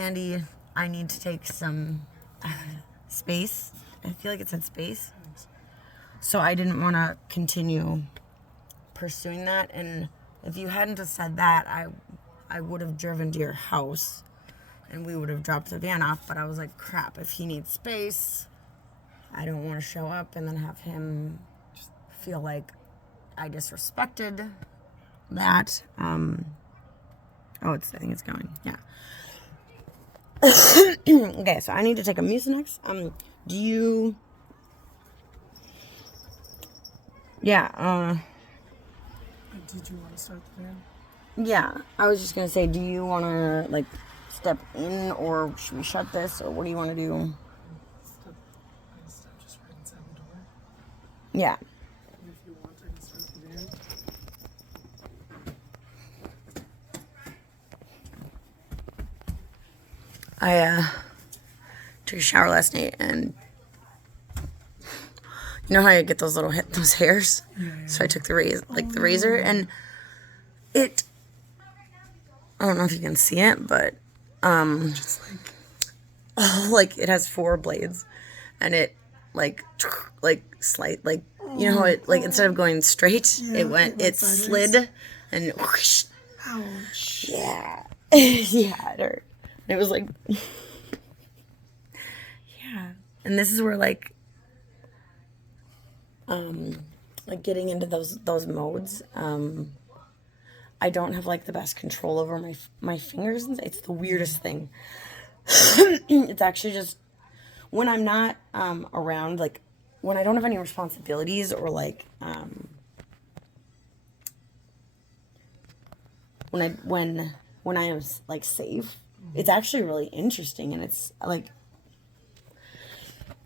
Andy, I need to take some space. I feel like it said space. So I didn't want to continue pursuing that. And if you hadn't have said that, I would have driven to your house and we would have dropped the van off. But I was like, crap, if he needs space, I don't want to show up and then have him feel like I disrespected that. I think it's going. Yeah. Okay, so I need to take a Mucinex. Do you... Yeah, Did you want to start the van? yeah, I was just gonna say, do you want to, like, step in, or should we shut this, or what do you want to do? Step just right inside the door. Yeah. If you want, I can start the van. I took a shower last night, and you know how you get those little those hairs? Yeah. So I took the razor, and it, I don't know if you can see it, but Just like it has 4 blades, and it like you know how it, like, instead of going straight, it slid and whoosh. ouch. Yeah. Yeah, it hurt. And it was like, yeah. And this is where, like getting into those modes, I don't have, like, the best control over my fingers. It's the weirdest thing. It's actually just when I'm not around, like, when I don't have any responsibilities, or, like, when I am, like, safe, it's actually really interesting, and it's like,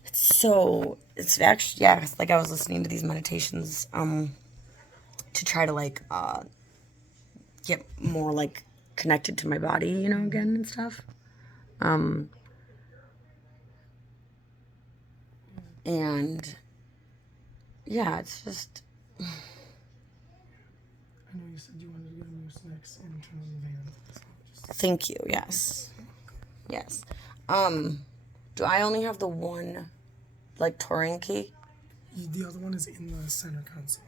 it's actually, yeah, it's like I was listening to these meditations to try to, like, get more, like, connected to my body, you know, again and stuff. And yeah, it's just, I know you said you wanted to get a Mucinex and turn on the van. So just... Thank you. Yes. Do I only have the one, like, touring key? The other one is in the center console.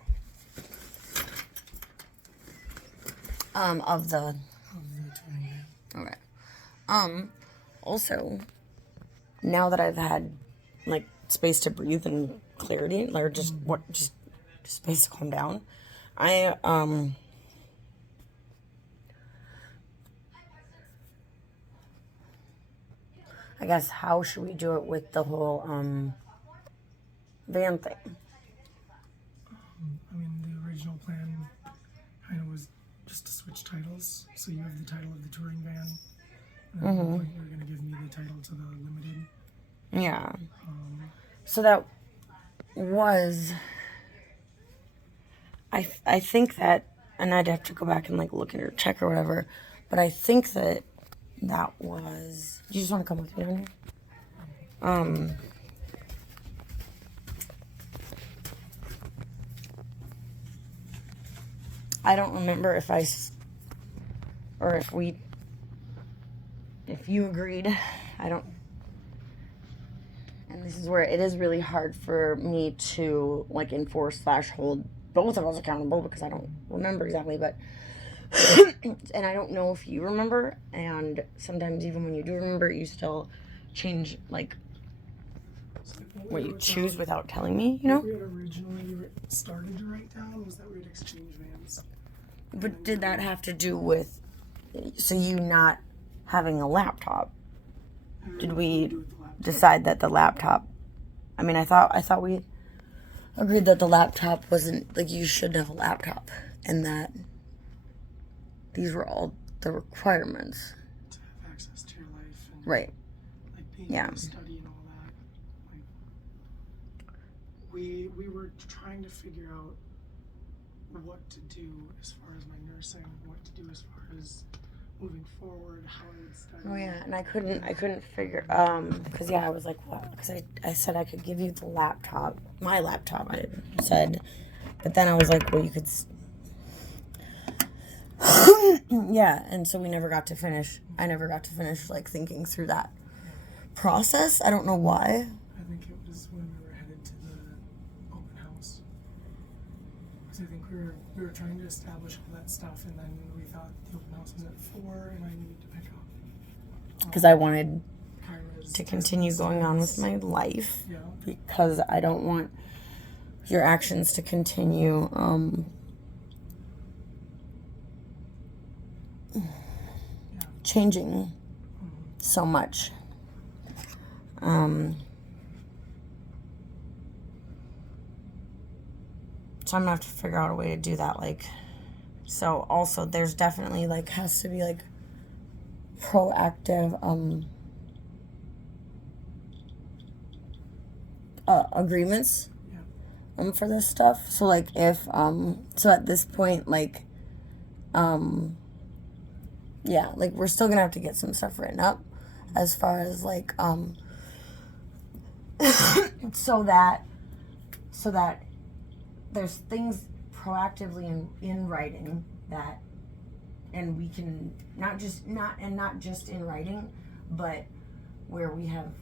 Of the... Of the touring van. Okay. Also, now that I've had, like, space to breathe and clarity, or just space to calm down, I guess, how should we do it with the whole van thing? I mean, the original plan kind of was just to switch titles. So you have the title of the touring van, and at one point you're going to give me the title to the limited. Yeah. So that was, I think that, and I'd have to go back and, like, look at or check or whatever, but I think that was, do you just want to come with me on here? I don't remember if if you agreed. I don't, and this is where it is really hard for me to, like, enforce / hold both of us accountable, because I don't remember exactly, but and I don't know if you remember, and sometimes even when you do remember, you still change, like, what you choose without telling me, you know? What we had originally started to write down was that we'd exchange vans. But did that have to do with, so you not having a laptop? Did we decide that the laptop, I mean, I thought we agreed that the laptop wasn't, like, you shouldn't have a laptop, and that these were all the requirements. To have access to your life and Right. like being Yeah. able to study and all that. Like, we were trying to figure out what to do as far as my nursing, what to do as far as moving forward, how I would study. Oh yeah, and I couldn't figure, because I was like, what? Because I said I could give you the laptop, my laptop, I said, but then I was like, well, you could, Yeah, and so we never got to finish. I never got to finish like thinking through that process. I don't know why. I think it was when we were headed to the open house. Because I think we were trying to establish all that stuff, and then we thought the open house was at 4, and I needed to pick up. Because I wanted Kyra's to continue going on with my life. Yeah. Because I don't want your actions to continue changing so much. So I'm gonna have to figure out a way to do that. Like, so also there's definitely like has to be like proactive agreements Yeah. For this stuff. So like if so at this point like yeah, like we're still gonna have to get some stuff written up as far as like so that there's things proactively in writing that, and we can not just in writing, but where we have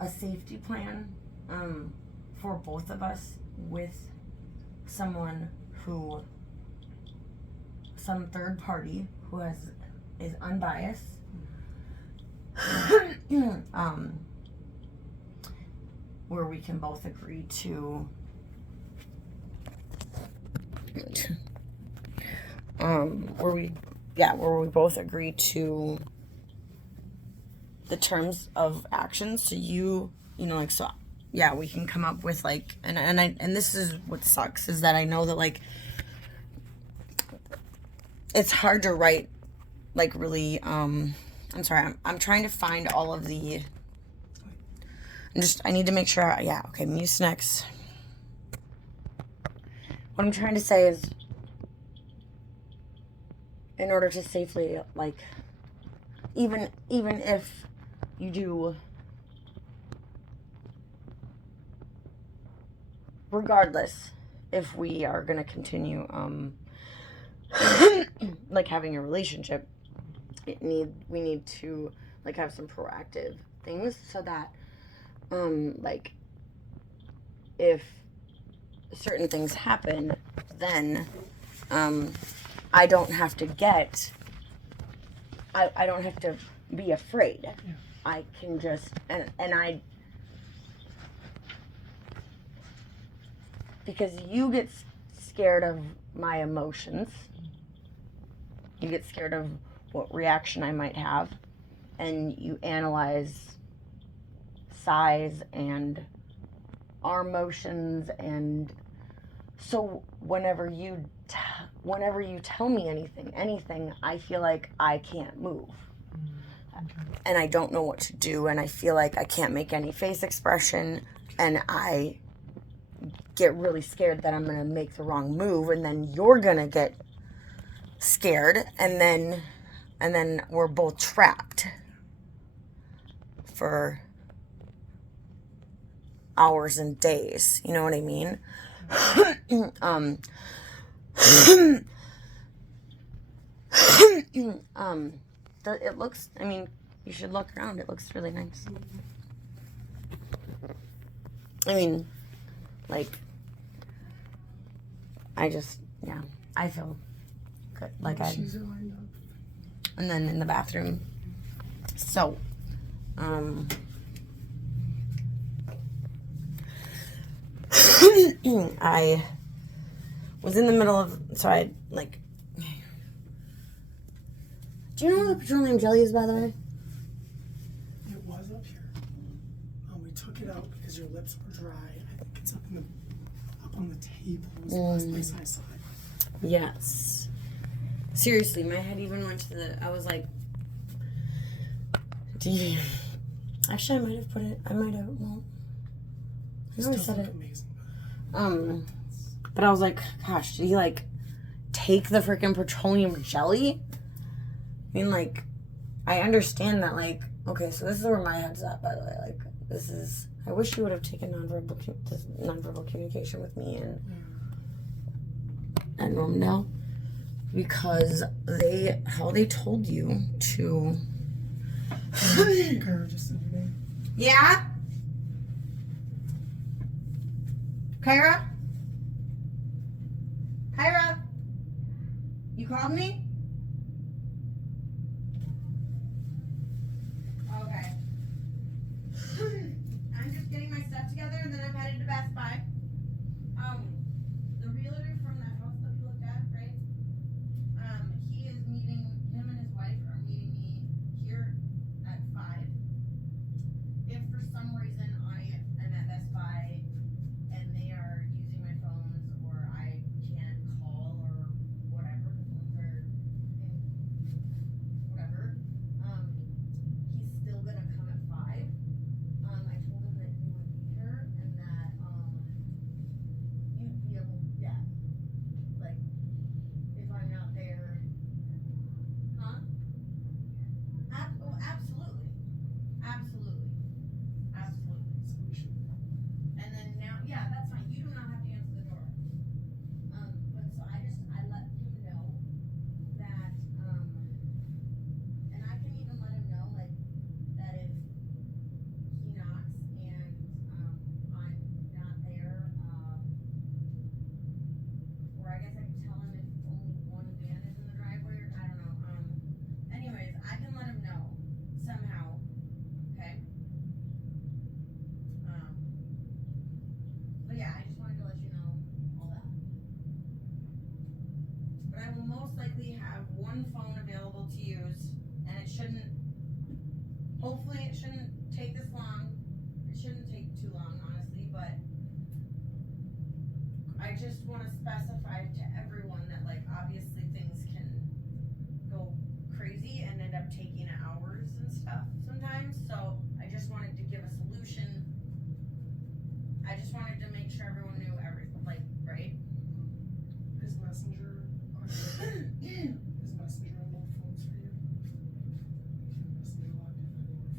a safety plan for both of us with some third party who is unbiased, where we can both agree to where we both agree to the terms of action. So you know, like, so yeah, we can come up with like, and this is what sucks, is that I know that like it's hard to write like really I'm sorry, I'm trying to find all of the I need to make sure. Yeah, okay, Mucinex. What I'm trying to say is, in order to safely, like, even if you do, regardless, if we are gonna continue, like having a relationship, we need to like have some proactive things so that, like, if certain things happen, then I don't have to I don't have to be afraid. Yeah. I can just because you get scared of my emotions, you get scared of what reaction I might have, and you analyze size and our emotions, and so whenever you tell me anything, I feel like I can't move. And I don't know what to do, and I feel like I can't make any face expression, and I get really scared that I'm going to make the wrong move, and then you're going to get scared, and then we're both trapped for hours and days. You know what I mean? It looks, I mean, you should look around. It looks really nice. I mean, like, I feel good. Like, She's lined up. and then in the bathroom. So, I was in the middle of, so I, like, do you know where the petroleum jelly is, by the way? It was up here. We took it out because your lips were dry. I think it's up on the table. It was the last place I saw it. Yes. Seriously, my head even went to I was like, actually, I might have put it, I know I said it. Amazing. But I was like, gosh, did he, like, take the freaking petroleum jelly? I mean, like, I understand that, like, okay, so this is where my head's at, by the way. Like, this is, I wish you would have taken nonverbal communication with me and Normandale. because how they told you to. Kyra just said your name. Yeah? Kyra? Kyra? You called me? Okay. I'm just getting my stuff together and then I'm headed to Best Buy. The realtor from that house that we looked at, right? He is meeting, him and his wife are meeting me here at 5. If for some reason I am at Best Buy and they are using my phones or I can't call or whatever, the phones are whatever, he's still gonna come at 5. I told him that you would be here and that you'd be able, yeah, like if I'm not there, huh? Absolutely, absolutely, absolutely. So we should. And then now, yeah, that's fine. You do not have to answer the door. But so I let him know that, and I can even let him know, like, that if he knocks and, I'm not there, or I guess I can tell him if only one van is in the driveway, or I don't know, anyways, I can let him know somehow, okay? But yeah, I just wanted to let you know all that. But I will most likely have one phone available to use, and hopefully it shouldn't take this long. It shouldn't take too long, honestly, but I just want to specify to everyone that, like, obviously things can go crazy and end up taking hours and stuff sometimes, so I just wanted to give a solution. I just wanted to make sure everyone knew everything, like, right? Is Messenger on is Messenger on both phones for you? Messenger logged in on your phone.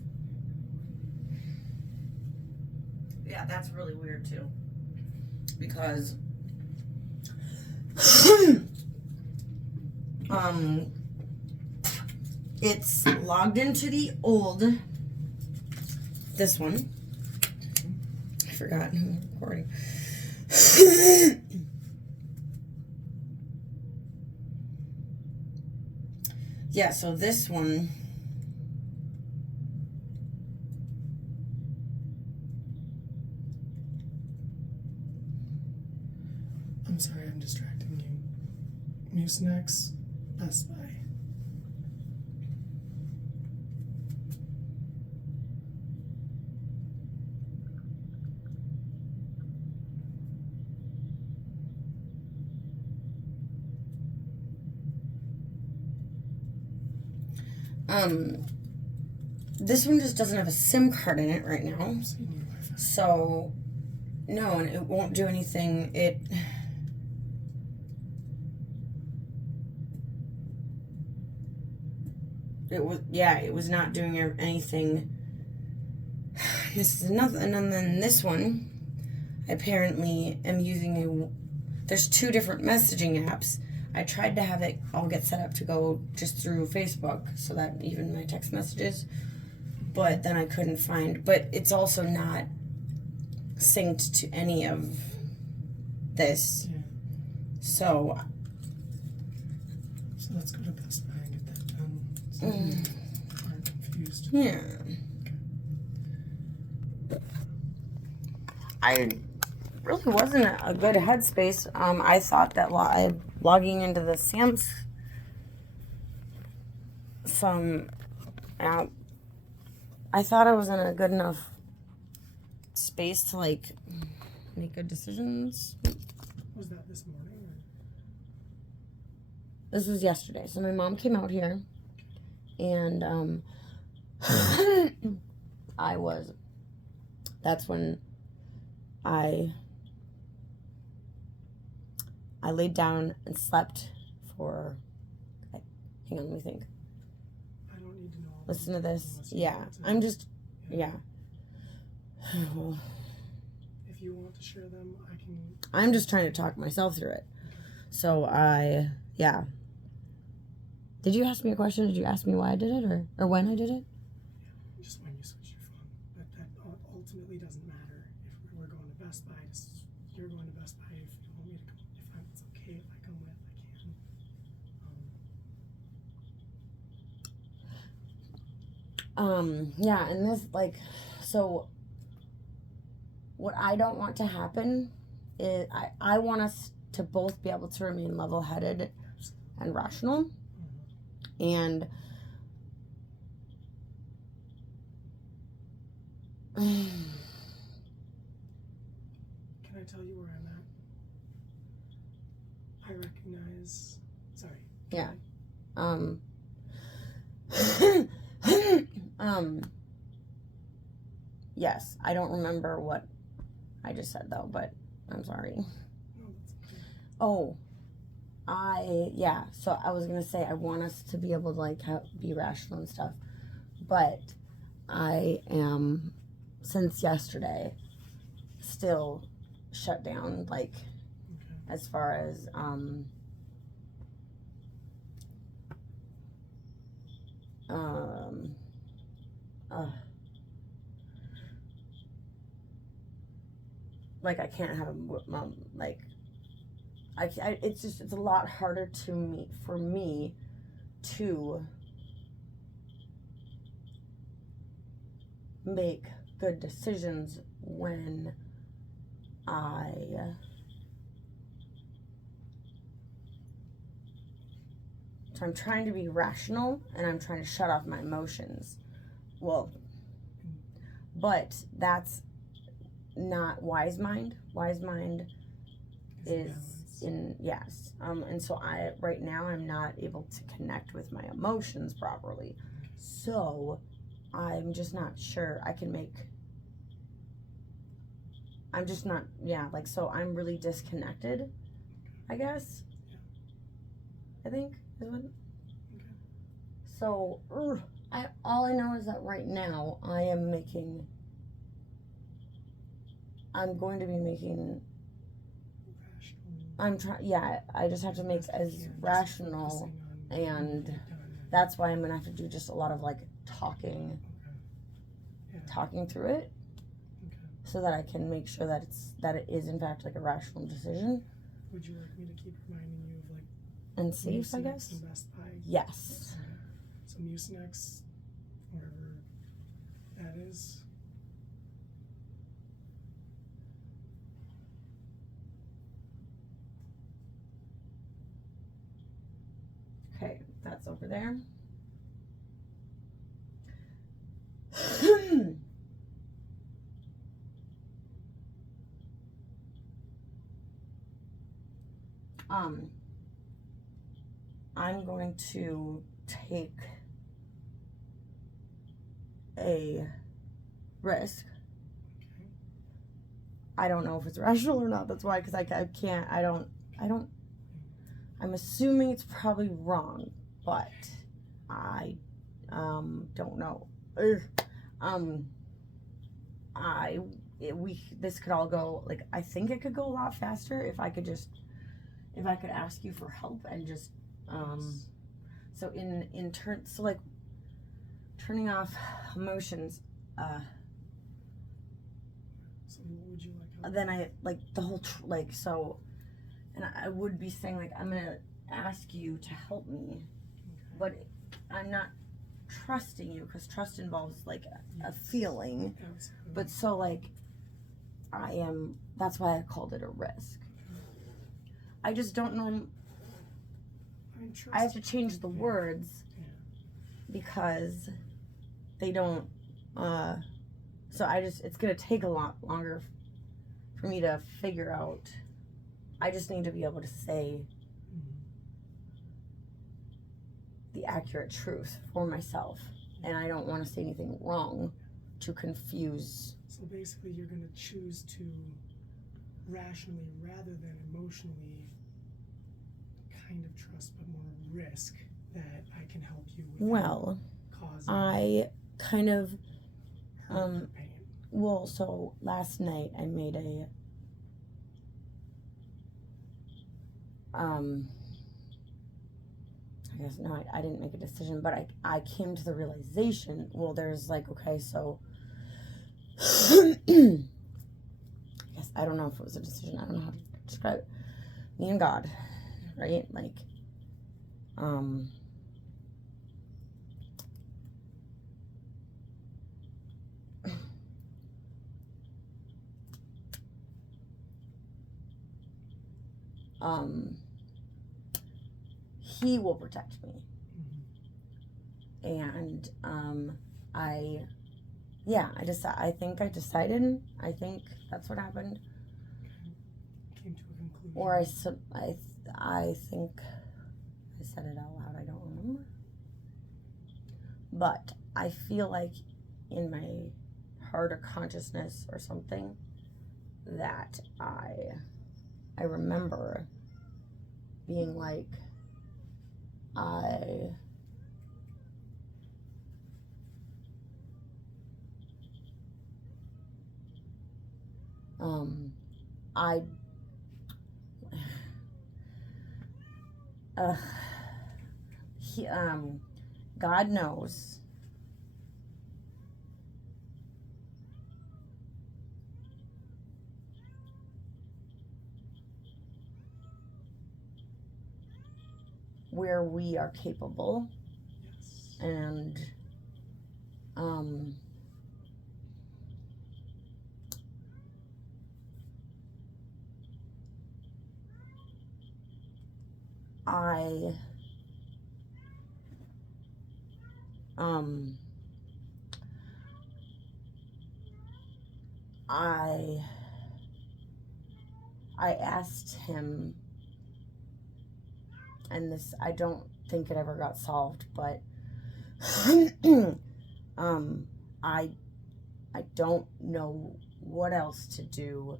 Yeah, that's really weird too. Because it's logged into the old this one. I forgot I'm recording. Yeah, so this one. I'm sorry, I'm distracting you. Mucinex, Best Buy. This one just doesn't have a SIM card in it right now. So you need Wi-Fi. So, no, and it won't do anything. It was not doing anything. This is another, and then this one, I apparently am using there's 2 different messaging apps. I tried to have it all get set up to go just through Facebook, so that even my text messages, but then I couldn't find, but it's also not synced to any of this. Yeah. So let's go to Best Buy and get that done. So you aren't confused. yeah. I really wasn't a good headspace. I thought that logging into the Sam's I thought I was in a good enough space to, like, make good decisions. Was that this morning? Or? This was yesterday. So my mom came out here, and that's when I laid down and slept for, hang on, let me think. I don't need to know all Listen to this. unless you Yeah, want to. I'm just, Yeah. yeah. If you want to share them, I can. I'm just trying to talk myself through it. So Did you ask me a question? Did you ask me why I did it or when I did it? Just when you switch your phone. But that ultimately doesn't matter. If we're going to Best Buy, you're going to Best Buy if you want me to come. If it's okay if I come with, I can. Yeah, and this, like, so what I don't want to happen is I want us to both be able to remain level-headed and rational. And Can I tell you where I'm at? I recognize. Sorry. yeah. Yes, I don't remember what I just said though, but I'm sorry. No, that's okay. Oh, so I was gonna say I want us to be able to like be rational and stuff, but I am, since yesterday, still shut down, like, Okay. as far as like I can't have a like it's a lot harder for me to make good decisions when so I'm trying to be rational and I'm trying to shut off my emotions. Well, but that's not wise mind. Wise mind is yes. And so right now I'm not able to connect with my emotions properly. So I'm just not sure I can make. I'm just not, so I'm really disconnected, I guess. I think is what. So, all I know is that right now I'm going to be making. I just have to make as rational, and that's why I'm gonna have to do just a lot of like talking through it, so that I can make sure that it is in fact like a rational decision. Would you like me to keep reminding you of like and safe, I guess? And Best Buy? Yes. Okay. So Mucinex, whatever that is. Okay, that's over there. I'm going to take a risk. Okay. I don't know if it's rational or not. That's why, because I can't. I don't. I'm assuming it's probably wrong, but I don't know. This could all go, like, I think it could go a lot faster if I could ask you for help and just so so like turning off emotions, so what would you like? then I like the whole and I would be saying like I'm gonna ask you to help me, but I'm not trusting you because trust involves like a feeling. Absolutely. But so like that's why I called it a risk. I just don't know. I have to change the words because they don't so it's gonna take a lot longer for me to figure out. I just need to be able to say the accurate truth for myself, and I don't want to say anything wrong to confuse. So basically you're going to choose to rationally rather than emotionally kind of trust, but more risk that I can help you with causing I kind of hurt or pain. So last night I made how I guess no, I didn't make a decision, but I came to the realization, well, there's like, okay, so I guess I don't know if it was a decision. I don't know how to describe it. Me and God, right? Like, he will protect me. And I think I decided. I think that's what happened. Came to a conclusion. Or I think I said it out loud. I don't remember. But I feel like in my heart or consciousness or something that I remember being like, God knows where we are capable. Yes. And I asked him, and this, I don't think it ever got solved, but I don't know what else to do.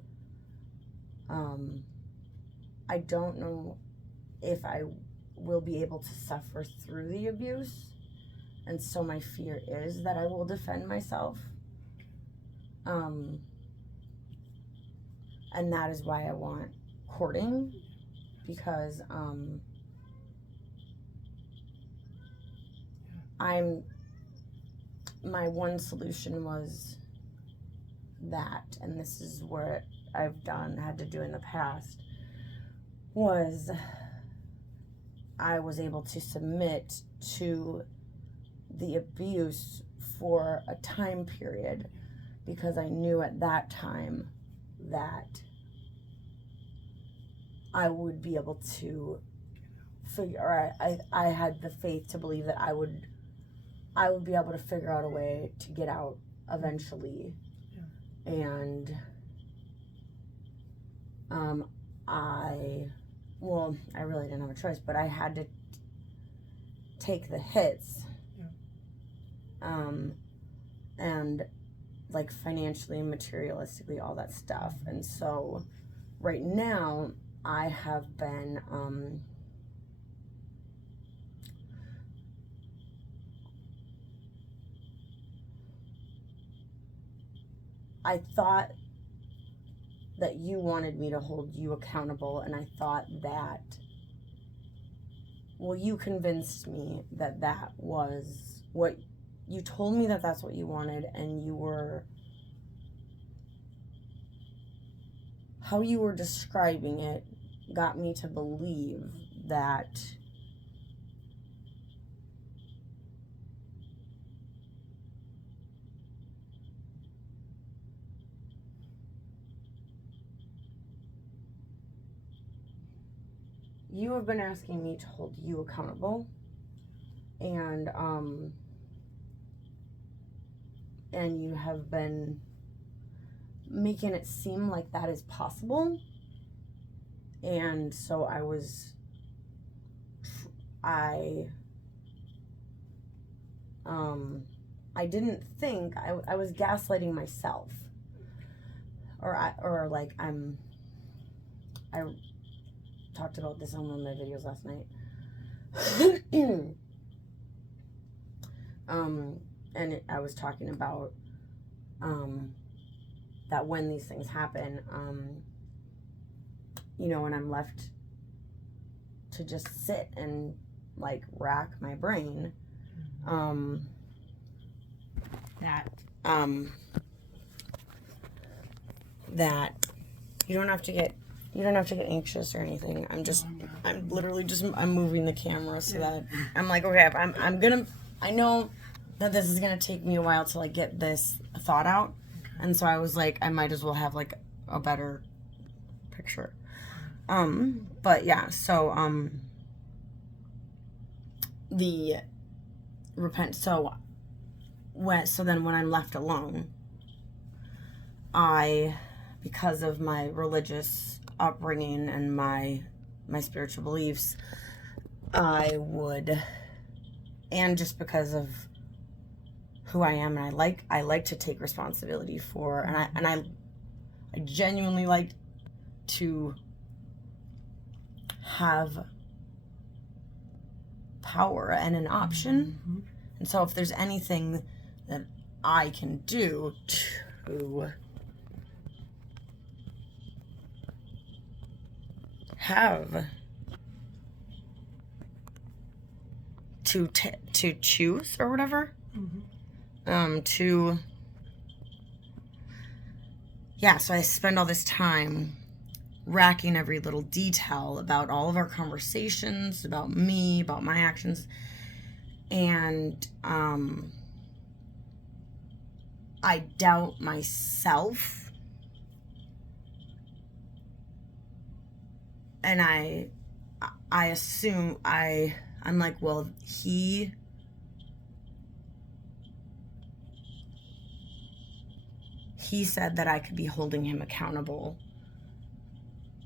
I don't know if I will be able to suffer through the abuse, and so my fear is that I will defend myself. And that is why I want courting, because my one solution was that, and this is what I've had to do in the past, was I was able to submit to the abuse for a time period, because I knew at that time that I would be able to I had the faith to believe that I would be able to figure out a way to get out eventually. Yeah. And I really didn't have a choice, but I had to take the hits. Yeah. And like financially, materialistically, all that stuff. And so right now I have been I thought that you wanted me to hold you accountable, and I thought that, well, you convinced me that that was what you told me, that that's what you wanted, and how you were describing it got me to believe that you have been asking me to hold you accountable, and you have been making it seem like that is possible. And so I didn't think, I was gaslighting myself, I talked about this on one of my videos last night. And I was talking about that when these things happen, and I'm left to just sit and like rack my brain that that you don't have to get anxious or anything. I'm literally just I'm moving the camera so that I'm like, okay, I know that this is gonna take me a while to like get this thought out, and so I was like, I might as well have like a better picture. But yeah, so the repent. So then when I'm left alone, because of my religious upbringing and my spiritual beliefs, and just because of who I am, and I like to take responsibility for, and I genuinely like to have power and an option. Mm-hmm. And so if there's anything that I can do to have to choose or whatever, so I spend all this time racking every little detail about all of our conversations, about me, about my actions, and I doubt myself, and I assume I'm like, well, he said that I could be holding him accountable,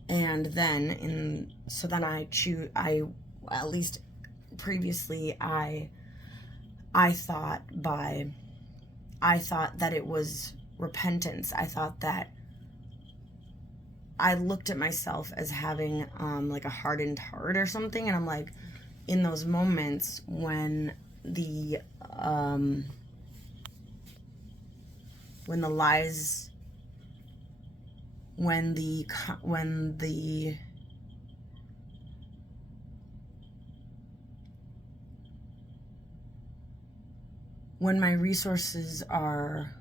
and then I choose. At least previously I thought that it was repentance. I thought that I looked at myself as having like a hardened heart or something, and I'm like, in those moments when the lies, when my resources are,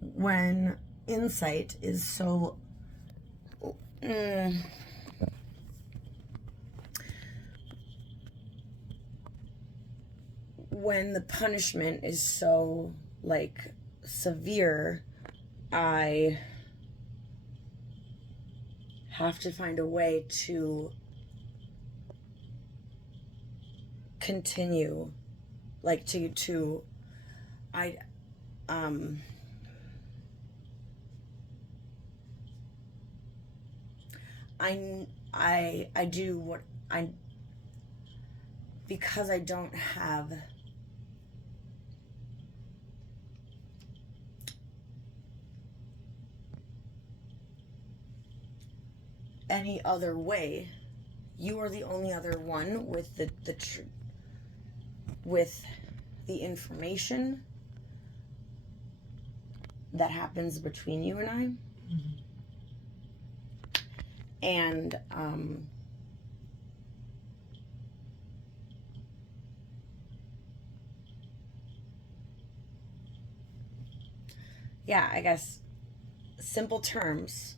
when insight is so when the punishment is so like severe, I have to find a way to continue, like I do what I, because I don't have any other way. You are the only other one with with the information that happens between you and I. And yeah, I guess simple terms,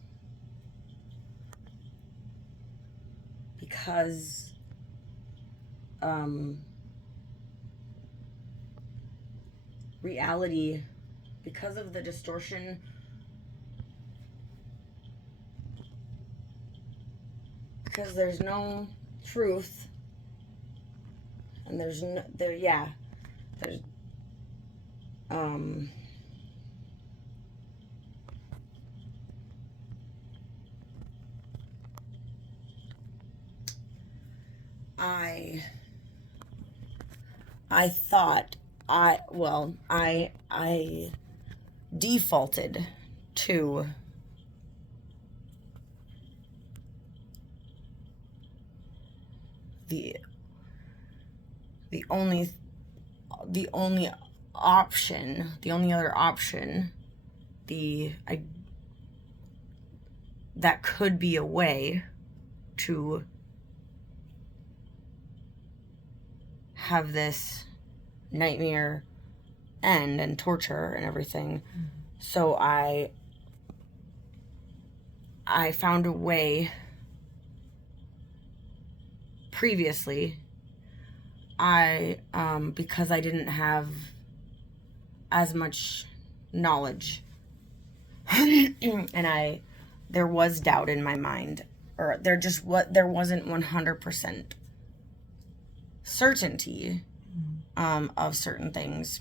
because reality, because of the distortion, because there's no truth, and there's I thought I defaulted to the only option, the only other option, that could be a way, to have this nightmare end and torture and everything. So I found a way previously. Because I didn't have as much knowledge and there was doubt in my mind, or there wasn't 100% certainty of certain things.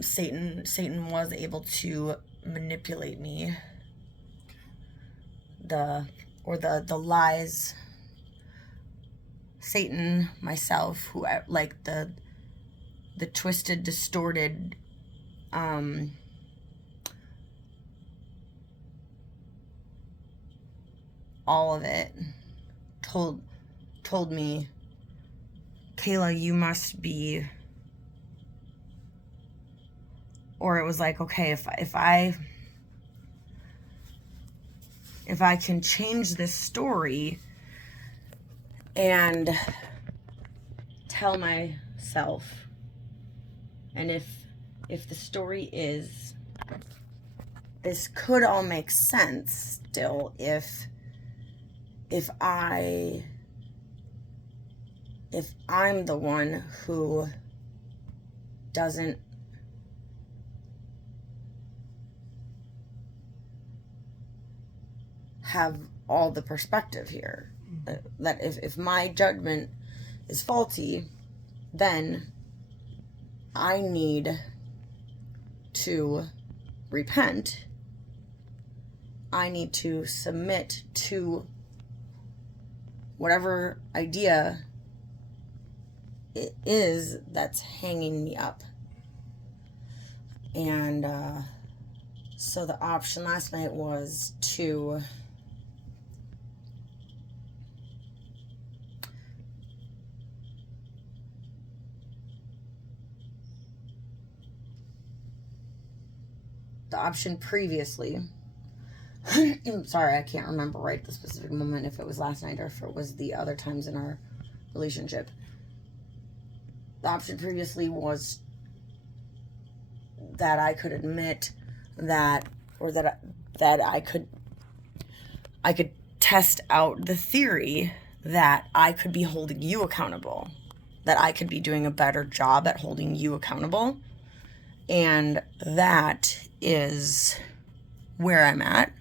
Satan was able to manipulate me. The lies, Satan, myself, who like the twisted, distorted, all of it told me, Kayla, you must be, or it was like, okay, if I can change this story and tell myself, and if the story is, this could all make sense still if I'm the one who doesn't have all the perspective here. That if my judgment is faulty, then I need to repent. I need to submit to whatever idea it is that's hanging me up. And so the option last night was to the option previously, sorry, I can't remember right the specific moment, if it was last night or if it was the other times in our relationship. The option previously was that I could admit that, or that I could test out the theory that I could be holding you accountable, that I could be doing a better job at holding you accountable. And that is where I'm at.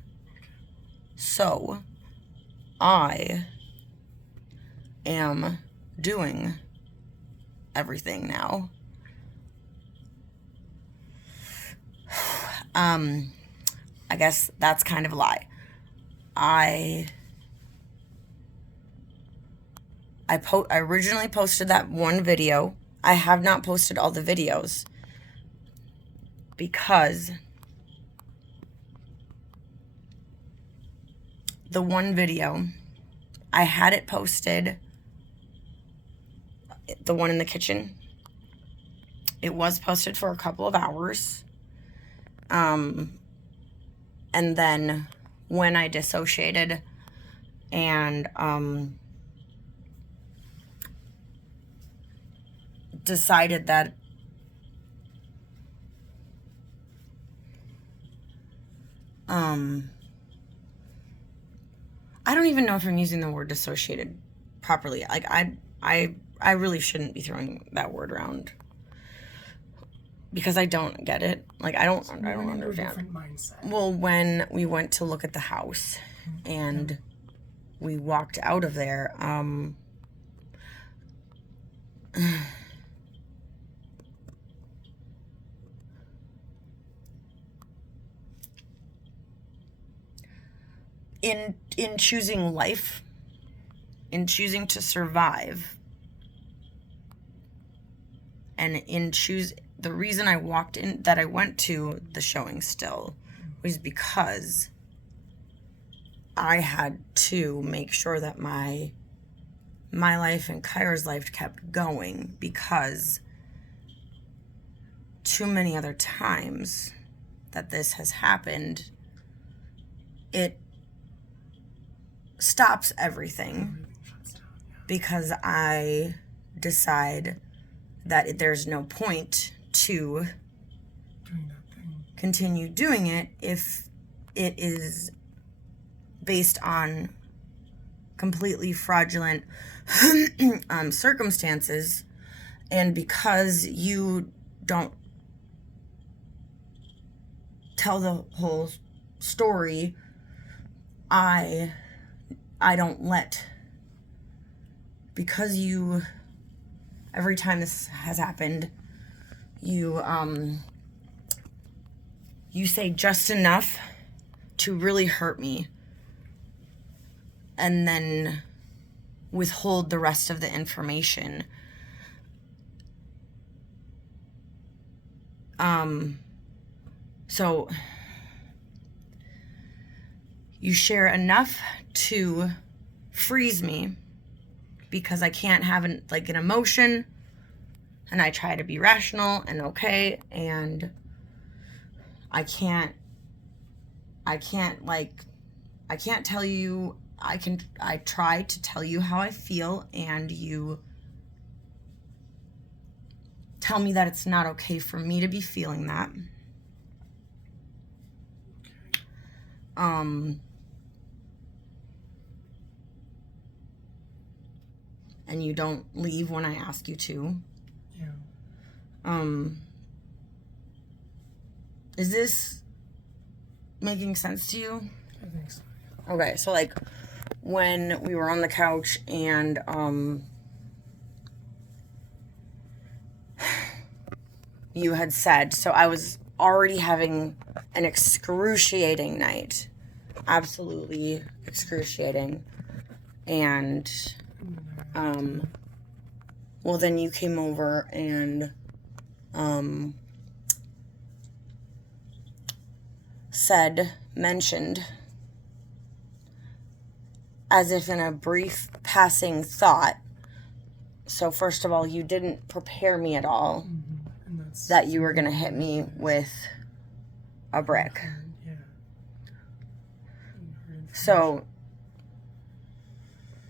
So I am doing everything now. I guess that's kind of a lie. I originally posted that one video. I have not posted all the videos because the one video, I had it posted, the one in the kitchen. It was posted for a couple of hours. And then when I dissociated and decided that I don't even know if I'm using the word dissociated properly. Like I really shouldn't be throwing that word around because I don't get it. Like I don't understand. A different mindset. Well, when we went to look at the house and we walked out of there, in choosing life, in choosing to survive, and the reason I went to the showing still was because I had to make sure that my life and Kyra's life kept going, because too many other times that this has happened, it stops everything Everything shuts down. Yeah. because I decide that there's no point to Doing that thing. continue doing it if it is based on completely fraudulent circumstances, and because you don't tell the whole story, I don't let, because you, every time this has happened, you say just enough to really hurt me and then withhold the rest of the information. So you share enough to freeze me because I can't have an emotion, and I try to be rational and okay, and I can't tell you, I try to tell you how I feel, and you tell me that it's not okay for me to be feeling that. And you don't leave when I ask you to. Yeah. Is this making sense to you? I think so. Yeah. Okay, so when we were on the couch and you had said, so I was already having an excruciating night, absolutely excruciating, and well, then you came over and mentioned, as if in a brief passing thought. So first of all, you didn't prepare me at all that you were going to hit me with a brick. Yeah. So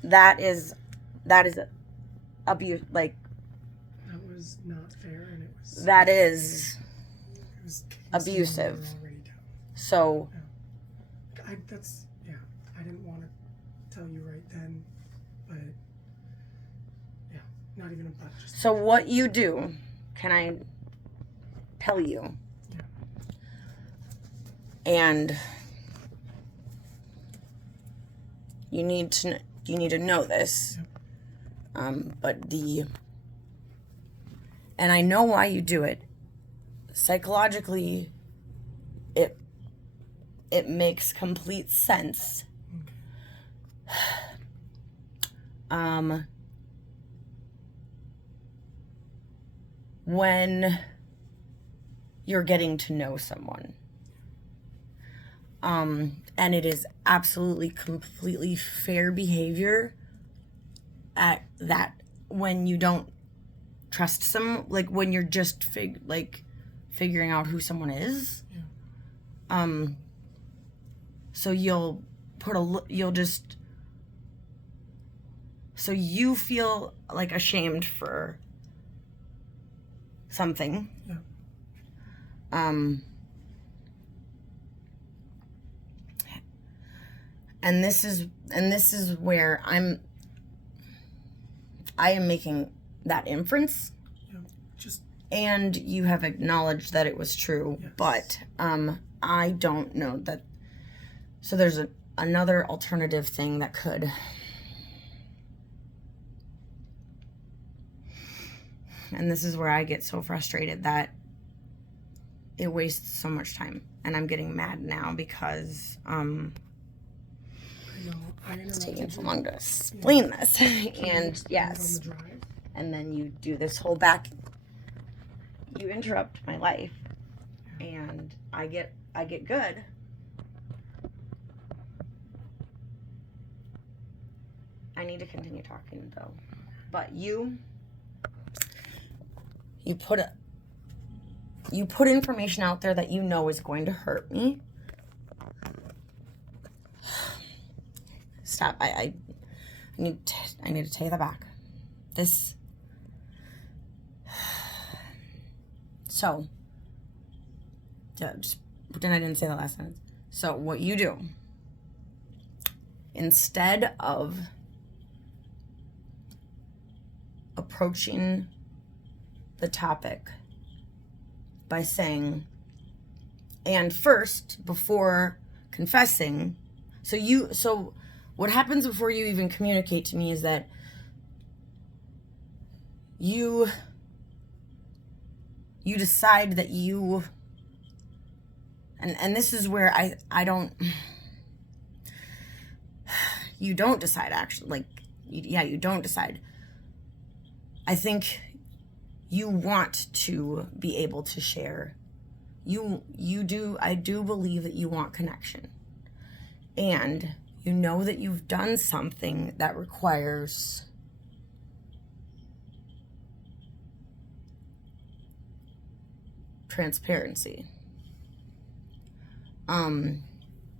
that is abuse. That was not fair, and it was. That is It was abusive. already down. So I didn't want to tell you right then, but yeah, not even a but. Just so what you do, can I tell you? Yeah. And you need to know this. Yep. And I know why you do it. Psychologically, it makes complete sense. Okay. When you're getting to know someone. And it is absolutely, completely fair behavior at that when you don't trust someone, when you're just figuring out who someone is. Yeah. So you'll so you feel ashamed for something. Yeah. And this is where I am making that inference. Yeah. Just. And you have acknowledged that it was true, Yes. but I don't know that. So there's another alternative thing that could. And this is where I get so frustrated that it wastes so much time, and I'm getting mad now because I know. it's taking so long to explain this. And yes, On the drive. and then you do this whole back. You interrupt my life, and I get good. I need to continue talking though, but you put information out there that you know is going to hurt me. It's stop. I need to take that back. This. So, just pretend I didn't say that last sentence. So, what you do, instead of approaching the topic by saying, and first, before confessing, so what happens before you even communicate to me is that you decide that you, and this is where I don't, you don't decide actually, like, you don't decide. I think you want to be able to share. I do believe that you want connection. And you know that you've done something that requires transparency. And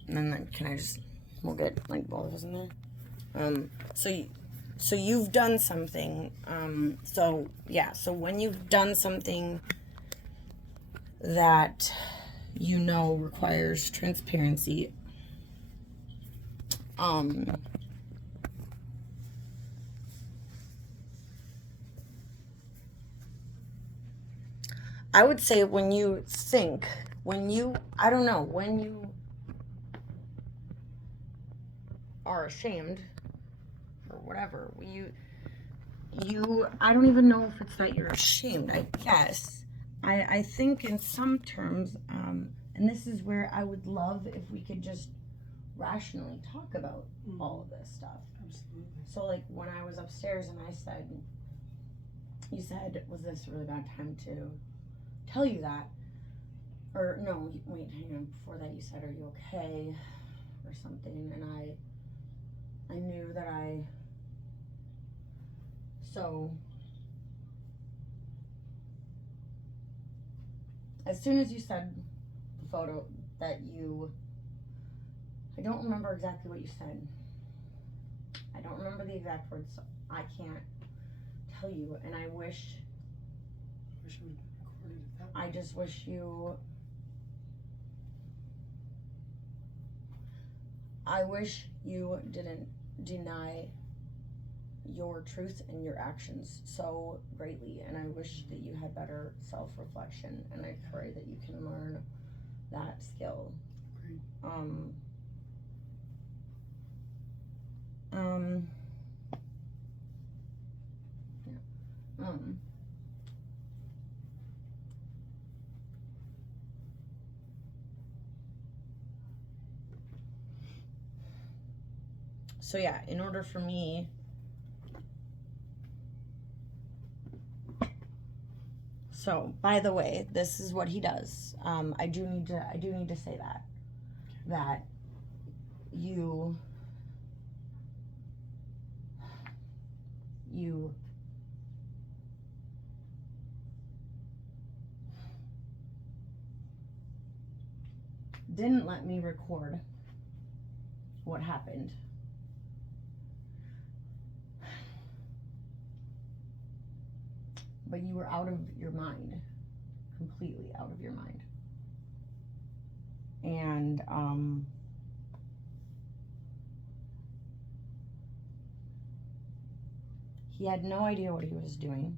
then we'll get like both of us in there. So you've done something, so when you've done something that you know requires transparency, I would say when you are ashamed or whatever, I don't even know if it's that you're ashamed, I guess. I think in some terms, and this is where I would love if we could just rationally talk about all of this stuff. Absolutely. So like when I was upstairs and you said, was this a really bad time to tell you that? Or no, wait, hang on, before that you said, are you okay? Or something, and I knew that so as soon as you said the photo that I don't remember exactly what you said. I don't remember the exact words, so I can't tell you, and I wish we recorded it that way. I just wish you didn't deny your truth and your actions so greatly, and I wish that you had better self-reflection, and I pray that you can learn that skill. Agreed. So yeah, in order for me so by the way, this is what he does. I do need to say that you didn't let me record what happened. But you were out of your mind, completely out of your mind. And he had no idea what he was doing.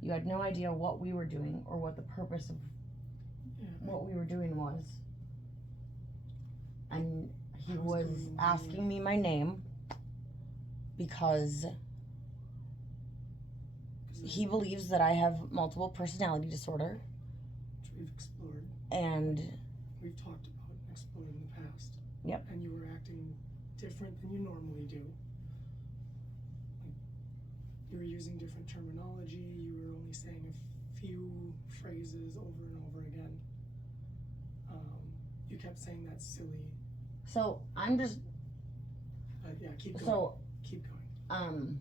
You had no idea what we were doing or what the purpose of what we were doing was. And he was asking me my name because he believes that I have multiple personality disorder. Which we've explored. And we've talked about and explored in the past. Yep. And you were acting different than you normally do. Like, you were using different terminology. You were only saying a few phrases over and over again. You kept saying that's silly. So I'm just. Yeah, keep going. So keep going. And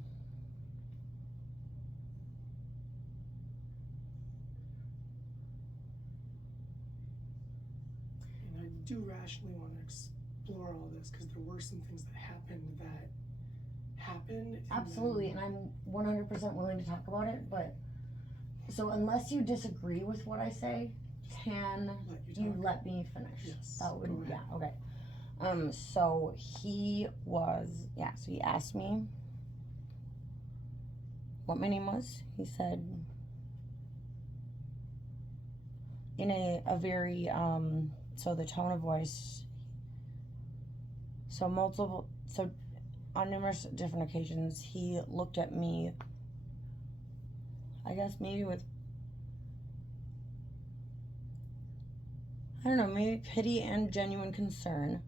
I do rationally want to explore all this because there were some things that happened. And Absolutely, and I'm 100% willing to talk about it, but so unless you disagree with what I say, can you let me finish? Yes. That would, Go ahead. yeah, okay. So he asked me what my name was. He said in a very, so the tone of voice, so on numerous different occasions, he looked at me, I guess maybe with, I don't know, maybe pity and genuine concern.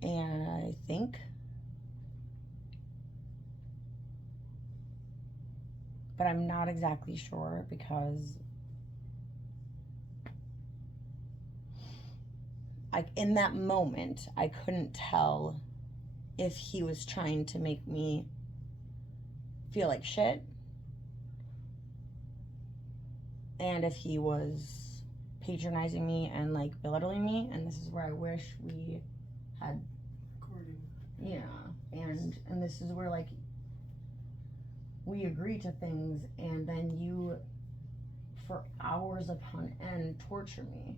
And I think, but I'm not exactly sure because in that moment, I couldn't tell if he was trying to make me feel like shit and if he was patronizing me and like belittling me. And this is where I wish we had recording. Yeah, and this is where like we agree to things and then you for hours upon end torture me.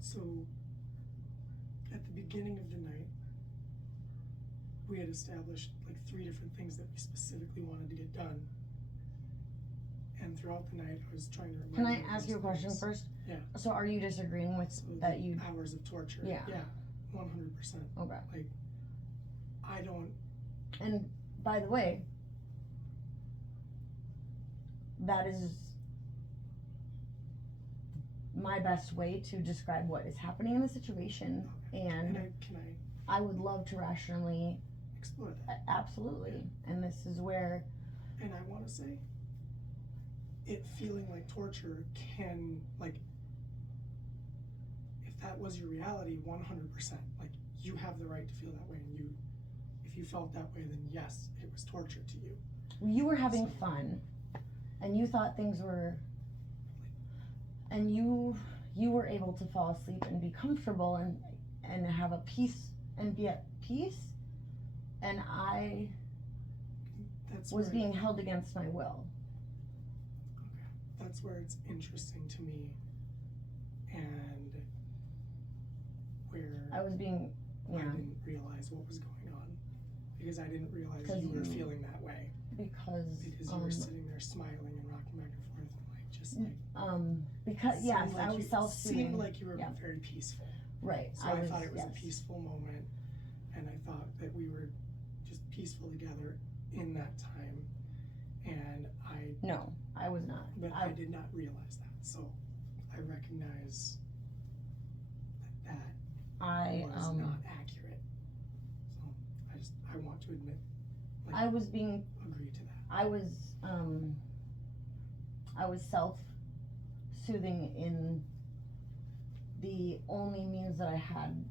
So at the beginning of the night, we had established like 3 different things that we specifically wanted to get done. And throughout the night, I was trying to remind Can I you of ask those you a question things. first? Yeah. So are you disagreeing with So that the you... hours of torture. Yeah. Yeah, 100%. Okay. Like, I don't... And by the way, that is my best way to describe what is happening in the situation. Okay. And Can I would love to rationally... explore that? Absolutely. And this is where... And I want to say, it feeling like torture can, like, if that was your reality, 100%, like, you have the right to feel that way, and if you felt that way, then yes, it was torture to you. You were having fun, and you thought things were, and you were able to fall asleep and be comfortable and have a peace and be at peace, and I was being held against my will. Okay, that's where it's interesting to me, and where I was being, I didn't realize what was going on because I didn't realize you were feeling that way because you were sitting there smiling and rocking back and forth and like just like because yes, I was self-soothing. Seemed like you were very peaceful, right? So I thought it was a peaceful moment, and I thought that we were just peaceful together in that time, and I was not. But I did not realize that, so I recognize that was not accurate. So I want to admit, like, I was being agree to that. I was self-soothing in the only means that I had,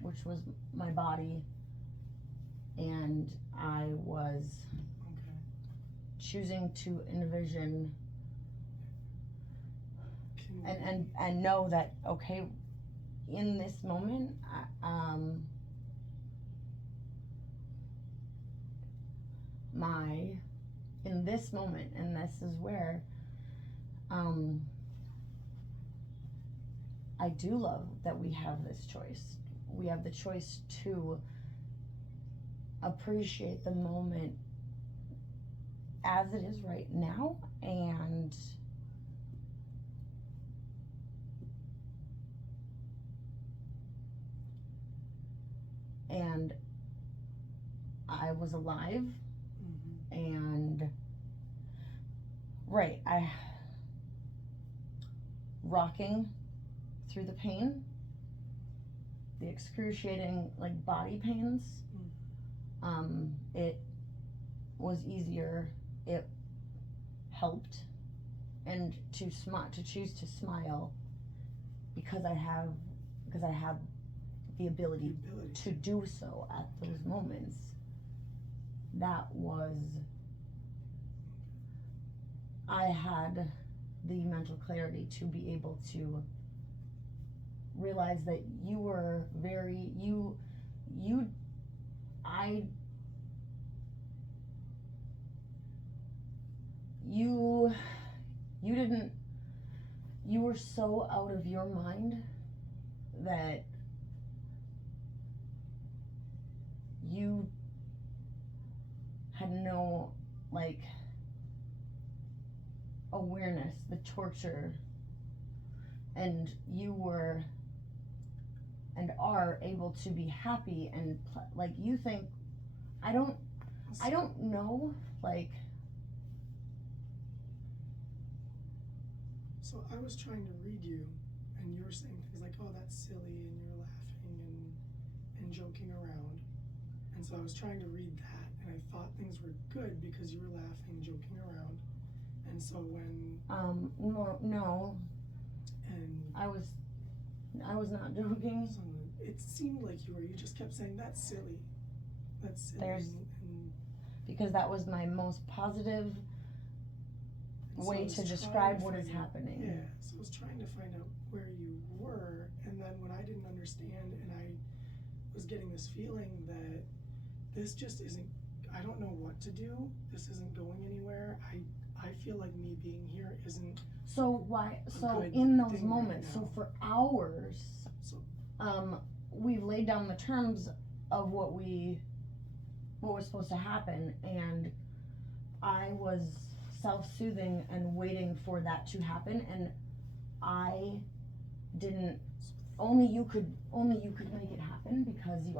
which was my body, and I was choosing to envision and know that in this moment, in this moment, and this is where I do love that we have this choice. We have the choice to appreciate the moment as it is right now, and I was alive, and rocking through the pain, the excruciating like body pains. It was easier. It helped, and to choose to smile because I have the ability to do so at those moments. That was I had the mental clarity to be able to realize that you were very, I, you didn't, you were so out of your mind that you had no, like, awareness, the torture, and you were and are able to be happy and like you think, I don't know, like. So I was trying to read you, and you were saying things like, "Oh, that's silly," and you're laughing and joking around, and so I was trying to read that, and I thought things were good because you were laughing, joking around, and so when No, and I was not joking. so it seemed like you were. You just kept saying, "That's silly, that's silly," There's- and Because that was my most positive so way I was to trying describe to what is find out- happening. Yeah, so I was trying to find out where you were, and then when I didn't understand, and I was getting this feeling that this just isn't, I don't know what to do, this isn't going anywhere, I feel like me being here isn't, So why? So good in those thing right moments, so now. for hours, so, we've laid down the terms of what was supposed to happen, and I was self-soothing and waiting for that to happen, and I didn't. Only you could make it happen because you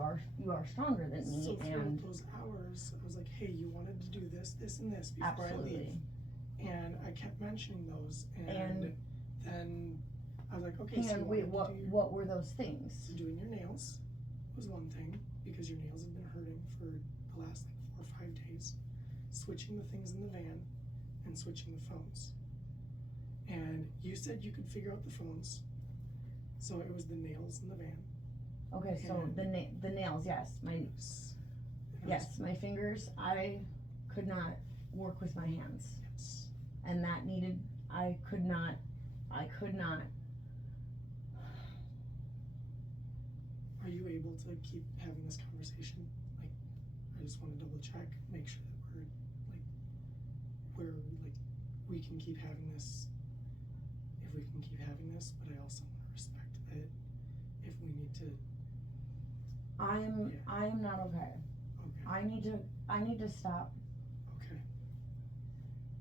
are stronger than me, so throughout and those hours, I was like, hey, you wanted to do this, this, and this before I leave. absolutely. And I kept mentioning those, and then I was like, okay, Hang so on, you wait, wanted to do what were those things? So doing your nails was one thing, because your nails have been hurting for the last like 4 or 5 days. Switching the things in the van and switching the phones. And you said you could figure out the phones, so it was the nails in the van. Okay, so the nails, yes, my fingers. I could not work with my hands, Yes. and that needed. I could not. Are you able to keep having this conversation? Like, I just want to double check, make sure that we can keep having this, if we can keep having this, but I also want to respect that if we need to. I am not okay. Okay. I need to stop Okay.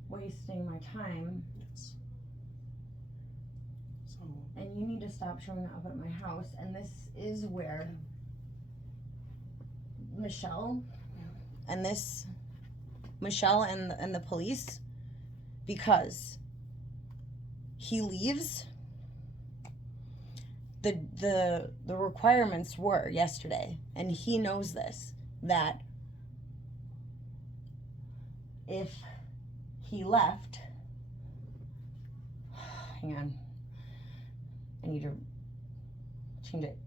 wasting my time, Yes. So. and you need to stop showing up at my house. And this is where Michelle and the police, because he leaves. The requirements were yesterday, and he knows this, that if he left, hang on, I need to change it.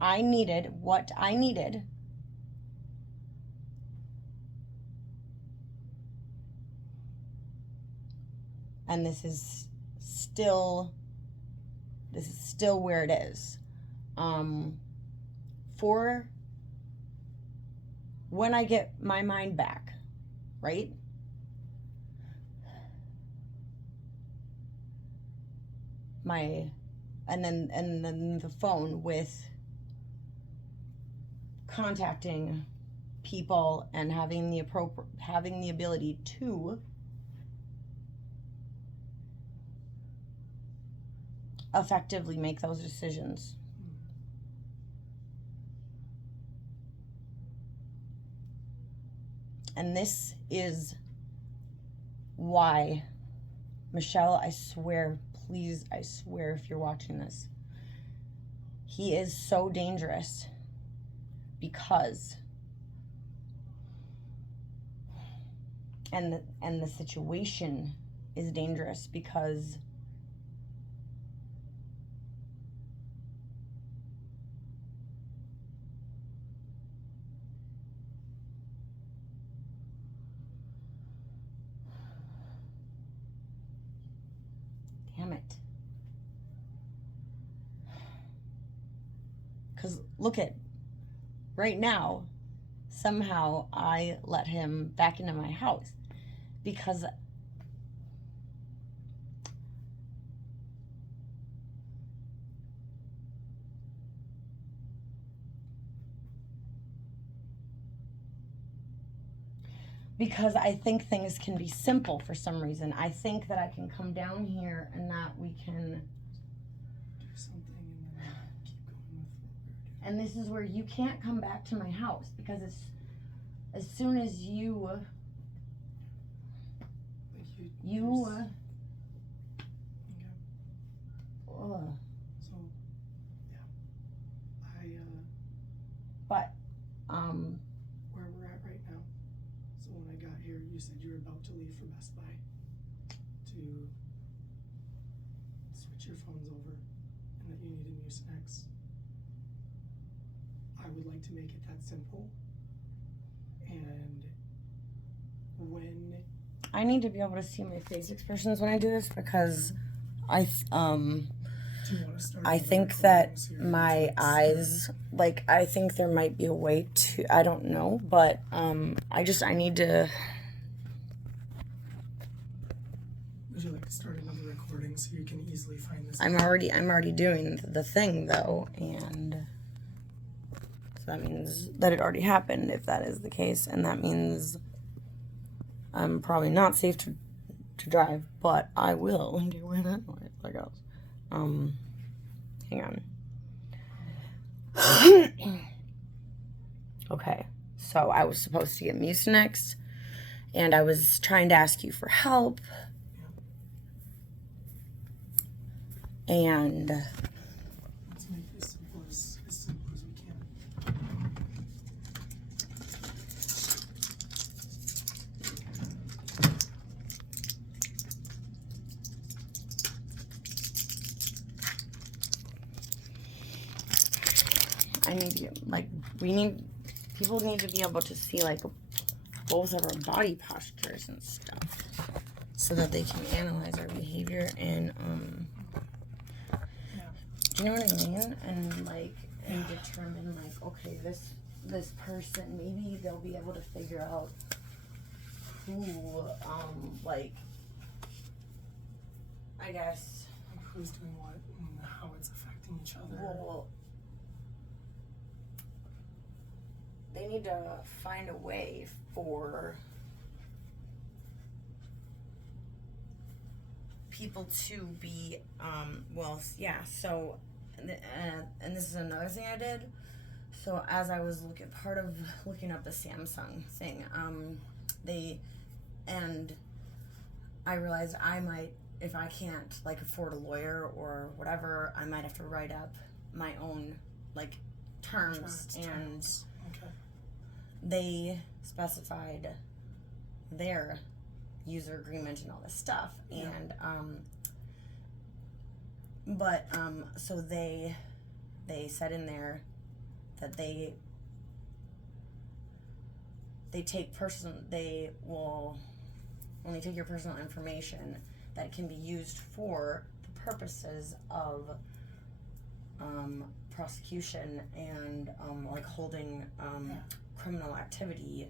I needed what I needed and this is still where it is. For when I get my mind back, right? And then the phone with contacting people and having the ability to effectively make those decisions. And this is why, Michelle, I swear, please, I swear, if you're watching this, he is so dangerous because, and the situation is dangerous because Because look at, right now, somehow I let him back into my house. Because I think things can be simple for some reason. I think that I can come down here and that we can. Do something and then keep going with what we're doing. And this is where you can't come back to my house because as soon as you. Like You. okay. Ugh. So, yeah. But, where we're at right now. So when I got here, you said you were about to leave for Best Buy to switch your phones over and that you needed Mucinex. I would like to make it that simple. And when I need to be able to see my face expressions when I do this because I do you want to start I the think that recordings here? my eyes, like, I think there might be a way to, I don't know, but I need to. Would you like to start another recording so you can easily find this? I'm already doing the thing though, and so that means that it already happened if that is the case, and that means I'm probably not safe to drive, but I will do it anyway, I guess. Hang on. Okay, so I was supposed to get Mucinex, and I was trying to ask you for help, and Let's make this simple as we can. I need to, like, people need to be able to see, like, both of our body postures and stuff so that they can analyze our behavior and, do you know what I mean? And, like, and determine, like, okay, this person, maybe they'll be able to figure out who, like, I guess, Like who's doing what and how it's affecting each other. well, they need to find a way for people to be, so, and this is another thing I did. So as I was looking up the Samsung thing, and I realized I might, if I can't, like, afford a lawyer or whatever, I might have to write up my own, like, terms, and Okay. they specified their user agreement and all this stuff, and so they said in there that they will only take your personal information that can be used for the purposes of prosecution and like holding criminal activity.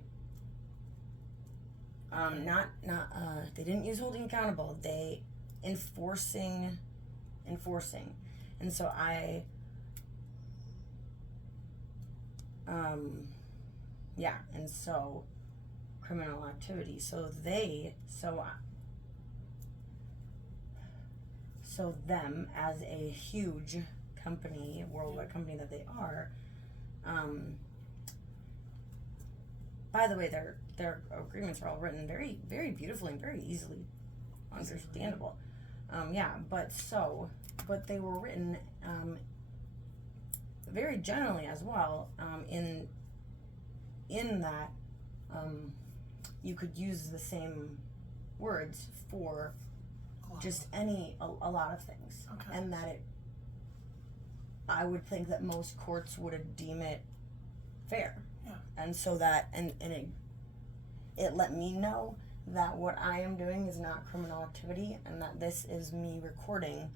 They didn't use holding accountable. They enforcing, and so and so criminal activity. So them as a huge company, worldwide company that they are. By the way, their agreements are all written very, very beautifully and very easily understandable. But they were written very generally as well. In that you could use the same words for just a lot of things, and that I would think that most courts would deem it fair. And so that, and it let me know that what I am doing is not criminal activity, and that this is me recording.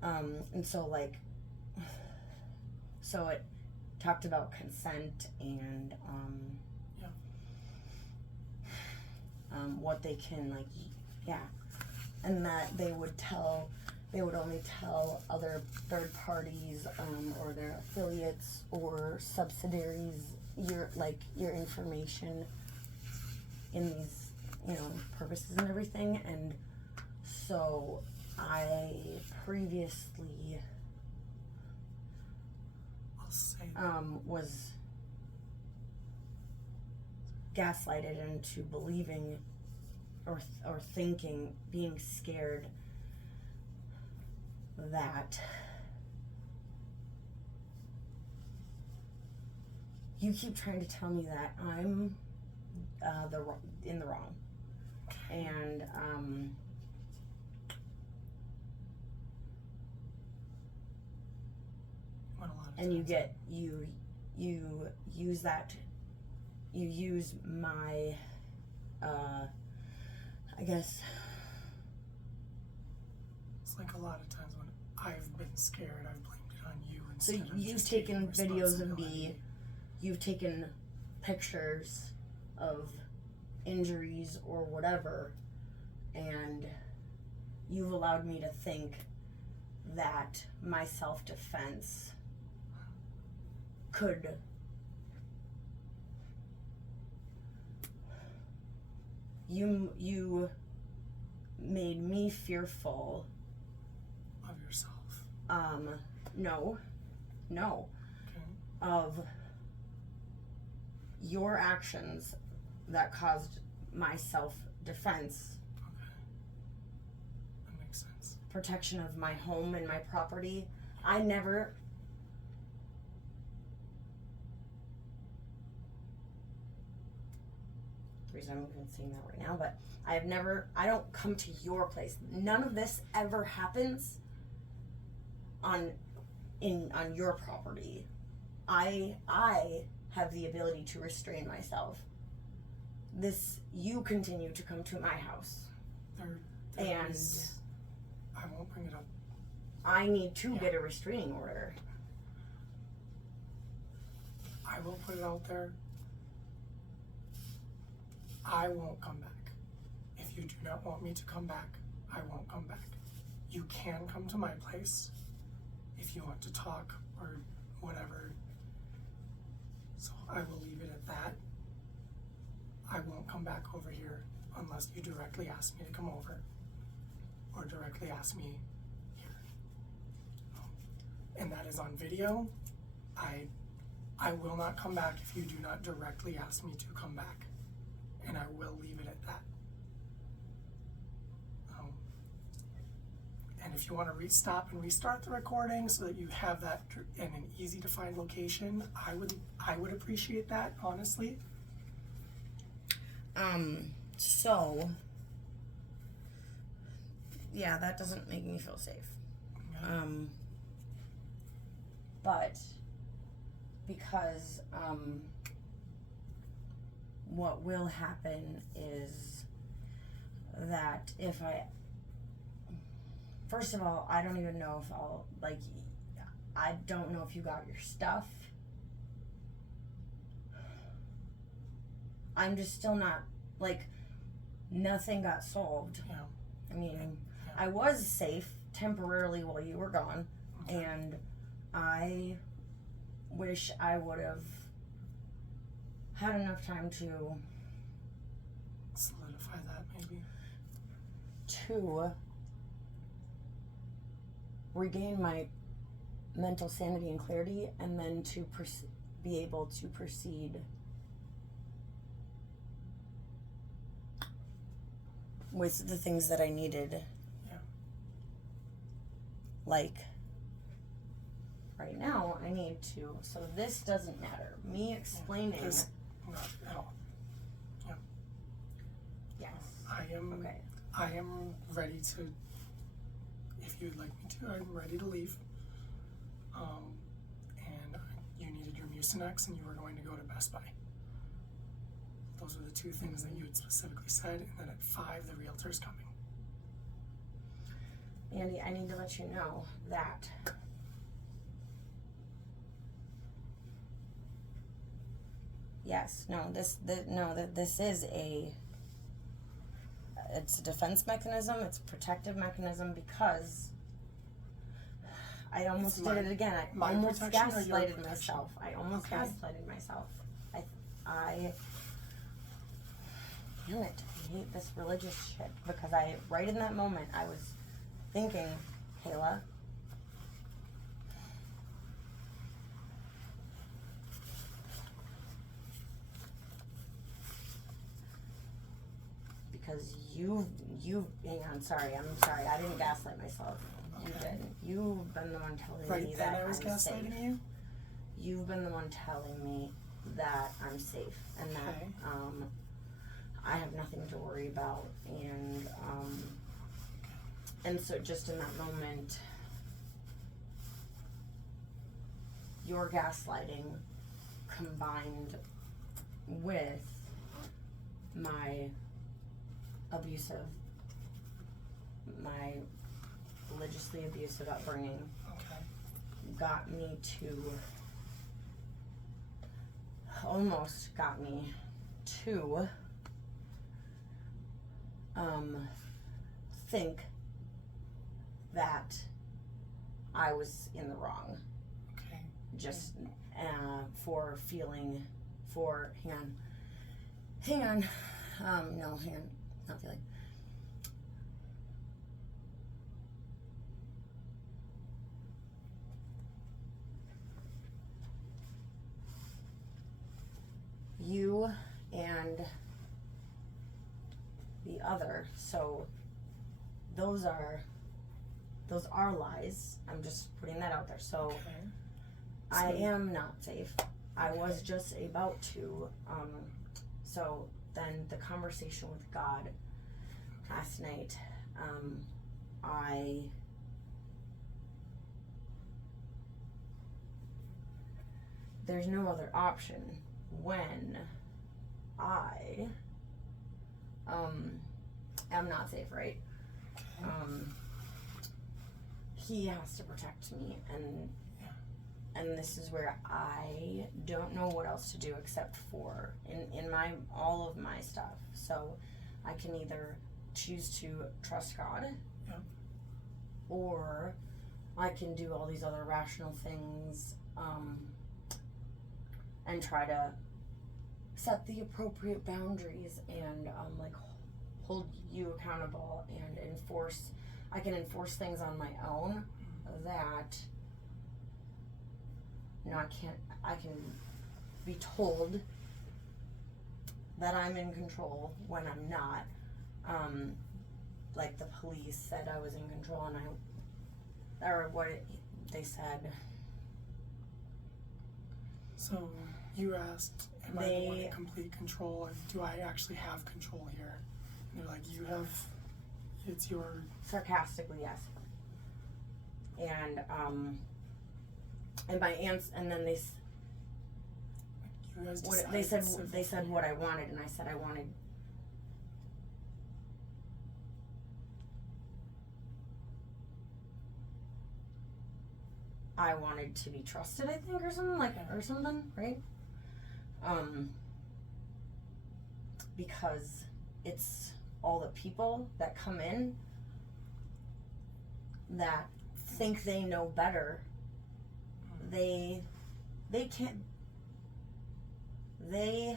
And so, like, so talked about consent and Yeah. what they can like, yeah, and that they would only tell other third parties or their affiliates or subsidiaries your information in these, you know, purposes and everything. And so I previously I'll say that. was gaslighted into believing or thinking, being scared that you keep trying to tell me that I'm in the wrong, and What a lot of and you times get you use that, you use my I guess it's like a lot of times when I've been scared, I've blamed it on you so instead of you've just taken taking videos of me, responsibility. you've taken pictures of injuries or whatever, and you've allowed me to think that my self-defense could you made me fearful. Of yourself. No, Okay. of your actions that caused my self-defense, Okay. That makes sense. protection of my home and my property. I never the reason I'm even saying that right now, but I don't come to your place. None of this ever happens on your property. I have the ability to restrain myself. You continue to come to my house. There And is, I won't bring it up. I need to get a restraining order. I will put it out there. I won't come back. If you do not want me to come back, I won't come back. You can come to my place if you want to talk or whatever. So I will leave it at that. I won't come back over here unless you directly ask me to come over or directly ask me here. And that is on video. I will not come back if you do not directly ask me to come back. And I will leave it at that. And if you want to stop and restart the recording so that you have that in an easy to find location, I would appreciate that, honestly. So yeah, that doesn't make me feel safe. But because what will happen is that first of all, I don't even know if I don't know if you got your stuff. I'm just still not, nothing got solved. Yeah. I mean, Yeah. I was safe temporarily while you were gone, Okay. and I wish I would have had enough time to Solidify that, maybe. Regain my mental sanity and clarity, and then to be able to proceed with the things that I needed. Yeah. Like, right now, I need to, so this doesn't matter. Me explaining. This, not at all. Yeah. Yes. I am. Okay. I am ready to. If you'd like me to, I'm ready to leave. And you needed your Mucinex, and you were going to go to Best Buy. Those were the two things that you had specifically said, and then at 5, the realtor's coming. Andy, I need to let you know that yes, no, this is it's a defense mechanism, it's a protective mechanism, because I almost It's did it again. I my almost protection or your gaslighted protection? myself. I almost Okay. gaslighted myself. I damn it, I hate this religious shit, because right in that moment, I was thinking, Kayla, because hang on, I'm sorry, I didn't gaslight myself. You Okay. did. You've been the one telling Right me then that I was I'm gaslighting safe. you? You've been the one telling me that I'm safe and that Okay. I have nothing to worry about, and so just in that moment, your gaslighting combined with my religiously abusive upbringing Okay. almost got me to think that I was in the wrong, Okay. just hang on, no, hang on, not feeling. You and the other, so those are lies. I'm just putting that out there. So Okay. I So- am not safe. I was just about to. So then the conversation with God last night, there's no other option when I am not safe, right? Okay. He has to protect me, and Yeah. and this is where I don't know what else to do except for in my all of my stuff. So I can either choose to trust God, Yeah. or I can do all these other rational things, and try to set the appropriate boundaries and like hold you accountable and enforce. I can enforce things on my own that I can be told that I'm in control when I'm not. Like the police said I was in control, and they said. So you asked, am I the one in complete control, and do I actually have control here? And you're like, it's your. Sarcastically, yes. And my aunts, and then You guys they said decided what I wanted, and I said I wanted. I wanted to be trusted, I think, or something right? Because it's all the people that come in that think they know better. They can't. They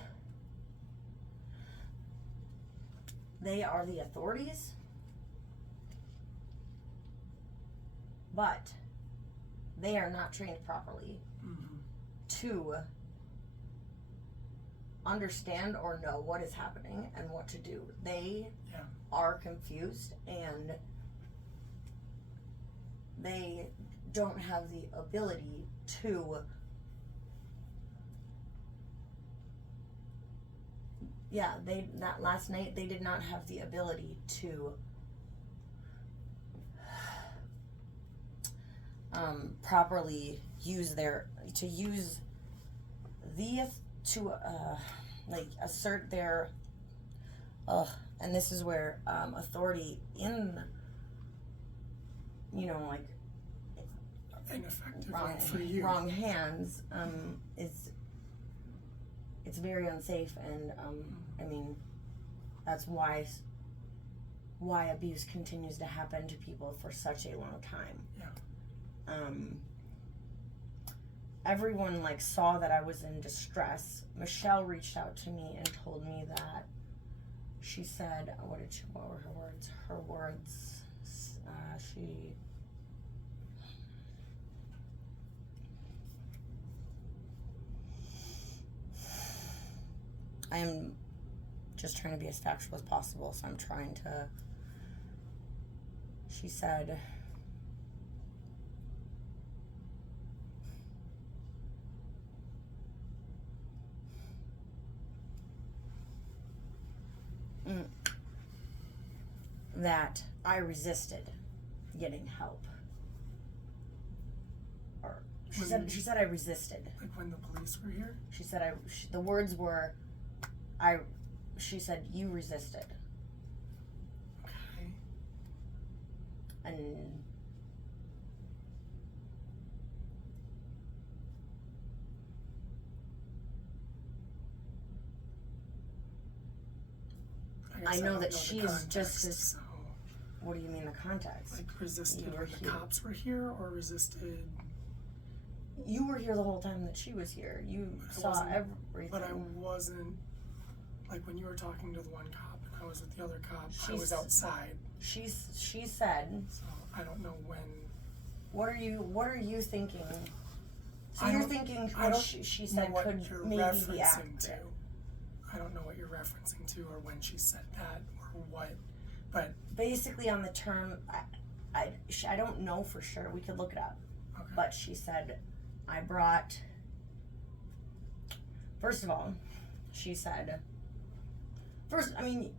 are the authorities, but they are not trained properly to understand or know what is happening and what to do. They are confused, and they don't have the ability to that last night they did not have the ability to properly assert their and this is where authority in like ineffective for you. wrong hands is it's very unsafe, and I mean, that's why abuse continues to happen to people for such a long time. Yeah. Everyone like saw that I was in distress. Michelle reached out to me and told me that she said, what were her words? Her words, I am just trying to be as factual as possible, so I'm trying to. She said, that I resisted getting help. Or she said I resisted. Like when the police were here? She said the words were, she said, you resisted. Okay. And I know that she is just as. So, what do you mean the context? like resisted You were when the here. cops were here, or resisted? You were here the whole time that she was here. You I saw wasn't- everything. But I wasn't. Like when you were talking to the one cop and I was with the other cop, I She's- was outside. She said, So I don't know when. What are you thinking? So I you're don't- thinking I what don't she know said what could you're maybe be referencing accurate. to. I don't know what you're referencing to or when she said that or what, but Basically, on the term, I don't know for sure. We could look it up. okay. But she said, I brought. First of all, she said.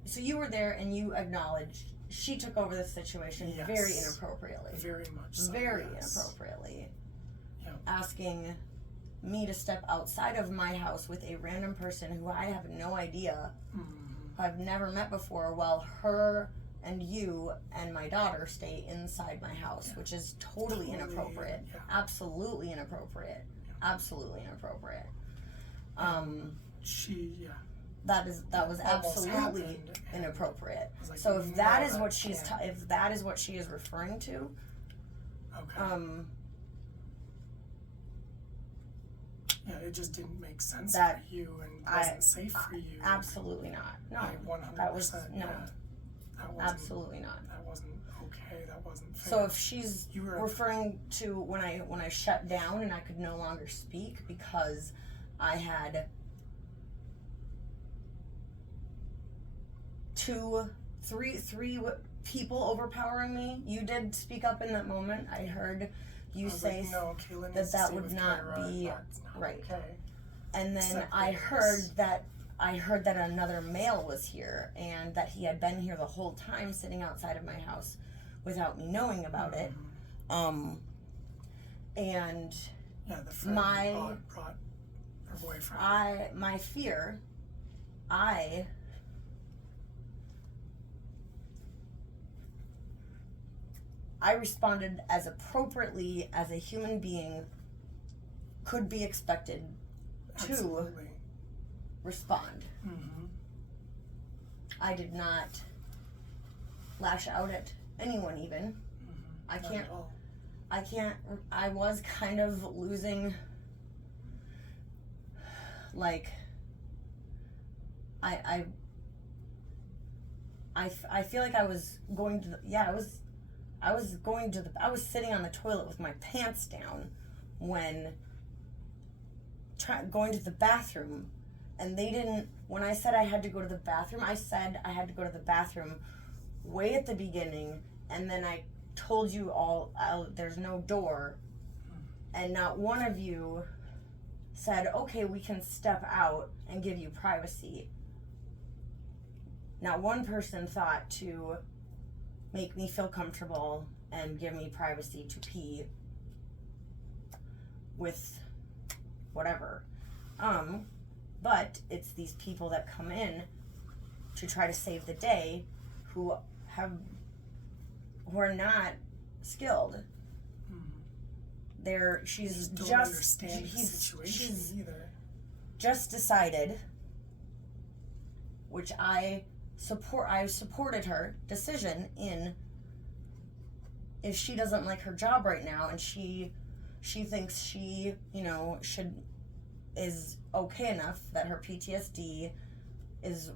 So you were there and you acknowledged she took over the situation Yes. very inappropriately. Very much so. Very yes. inappropriately. Yeah. Asking me to step outside of my house with a random person who I have no idea, Mm-hmm. who I've never met before, while her and you and my daughter stay inside my house, which is totally inappropriate. Yeah. Absolutely inappropriate. Absolutely inappropriate. She, That was Almost absolutely happened, and inappropriate. I was like, So if no, that is that what she's can't. if that is what she is referring to, okay. Yeah, it just didn't make sense That for you and wasn't safe for you. absolutely not. No, I 100%. that was no, yeah, that wasn't, absolutely not. That wasn't okay. That wasn't fair. So if she's You were- referring to when I shut down and I could no longer speak because I had three people overpowering me. You did speak up in that moment. I heard you I was say like, no, Kayla that needs to that stay would with not Kyra. be That's not right. Okay. And then Except I for heard this. that another male was here and that he had been here the whole time sitting outside of my house without me knowing about it. And Yeah, the friend brought her boyfriend. my fear, I responded as appropriately as a human being could be expected to Absolutely. respond. Mm-hmm. I did not lash out at anyone even. I Not can't at all. I was kind of losing, like, I feel like I was going to I was sitting on the toilet with my pants down when going to the bathroom, and when I said I had to go to the bathroom, I said I had to go to the bathroom way at the beginning, and then I told you all there's no door, and not one of you said, okay, we can step out and give you privacy. Not one person thought to make me feel comfortable and give me privacy to pee with whatever. But it's these people that come in to try to save the day who are not skilled. Just don't understand the situation either. just decided, which I supported her decision in, if she doesn't like her job right now and she thinks she, is okay enough, that her PTSD is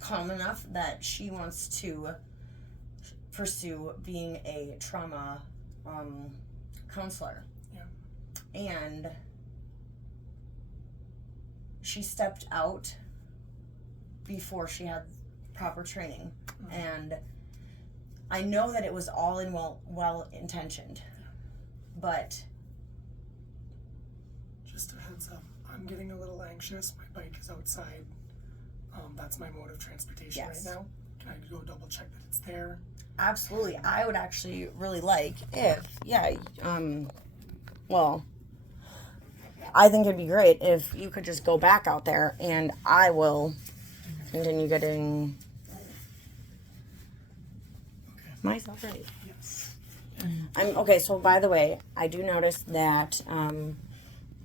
calm enough that she wants to pursue being a trauma counselor. Yeah. And she stepped out before she had proper training. Mm-hmm. And I know that it was all in well intentioned. Yeah. But just a heads up, I'm getting a little anxious. My bike is outside. That's my mode of transportation right now. Can I go double check that it's there? Absolutely. I would actually really like if, I think it'd be great if you could just go back out there and I will continue getting myself ready. Yes. Okay, so by the way, I do notice that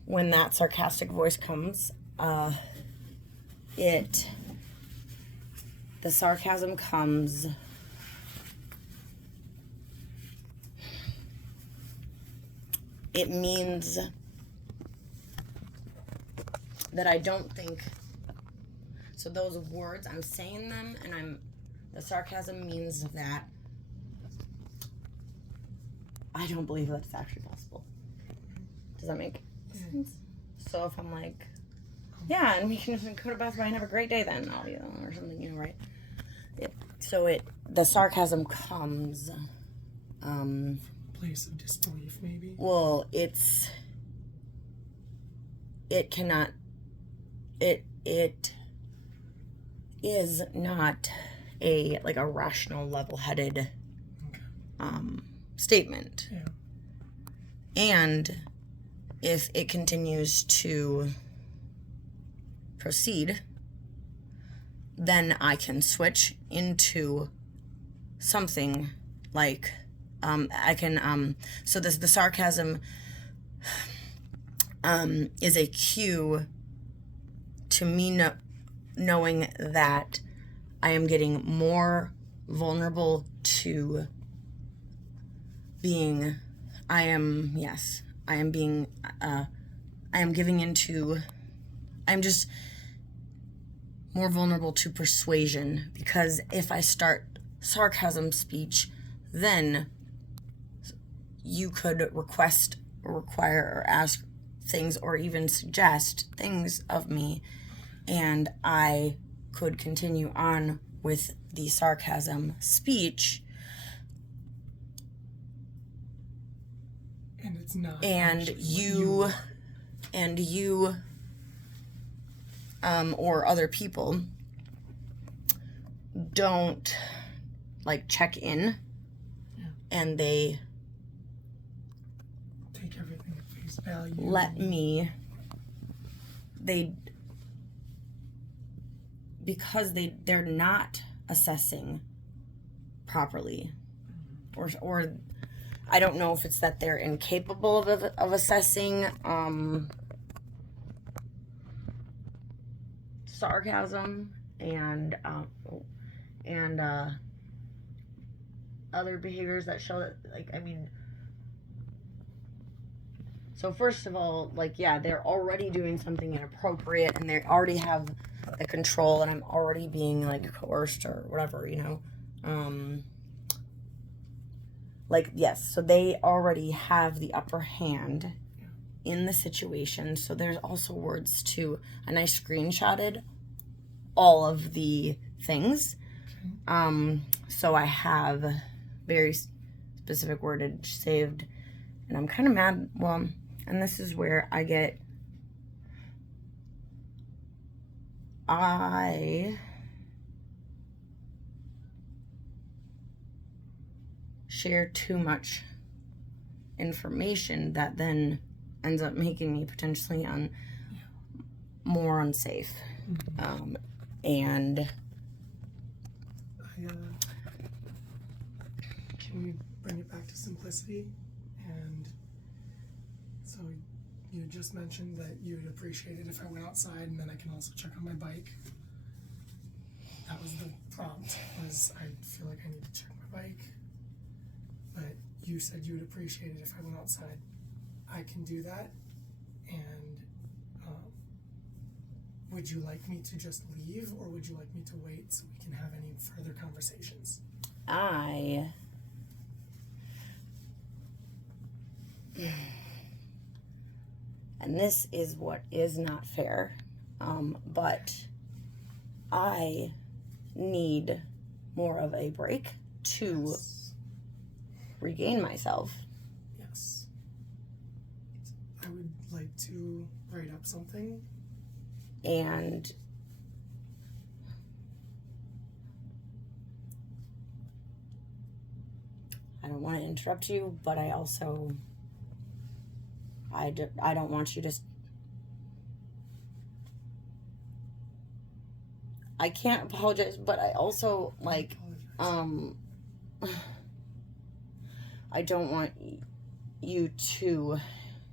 when that sarcastic voice comes, the sarcasm comes it means that I don't think, so those words, I'm saying them, and the sarcasm means that I don't believe that it's actually possible. Does that make sense? So if I'm like, yeah, and we can go to Best Buy and have a great day then, or something, right? The sarcasm comes, place of disbelief, maybe? Well, it is not a rational, level-headed statement. Yeah. And if it continues to proceed, then I can switch into something like so the sarcasm is a cue to me knowing that I am getting more vulnerable to being, I am just more vulnerable to persuasion, because if I start sarcasm speech, then you could request or require or ask things or even suggest things of me, and I could continue on with the sarcasm speech. And it's not. And you or other people don't check in, and they take everything at face value. Because they're not assessing properly, or I don't know if it's that they're incapable of assessing sarcasm and other behaviors that show that, so first of all, they're already doing something inappropriate, and they already have the control, and I'm already being coerced or whatever, yes, so they already have the upper hand in the situation. So there's also words too, and I screenshotted all of the things. So I have very specific wordage saved, and I'm kind of mad. Well, and this is where I share too much information that then ends up making me potentially more unsafe. And can we bring it back to simplicity? And so You just mentioned that you would appreciate it if I went outside, and then I can also check on my bike. That was the prompt, was I feel like I need to check my bike. But you said you would appreciate it if I went outside. I can do that, and would you like me to just leave, or would you like me to wait so we can have any further conversations? And this is what is not fair, but I need more of a break to Yes. regain myself. Yes. I would like to write up something. And I don't want to interrupt you, but I also I don't want you to I can't apologize, but I also like I don't want you to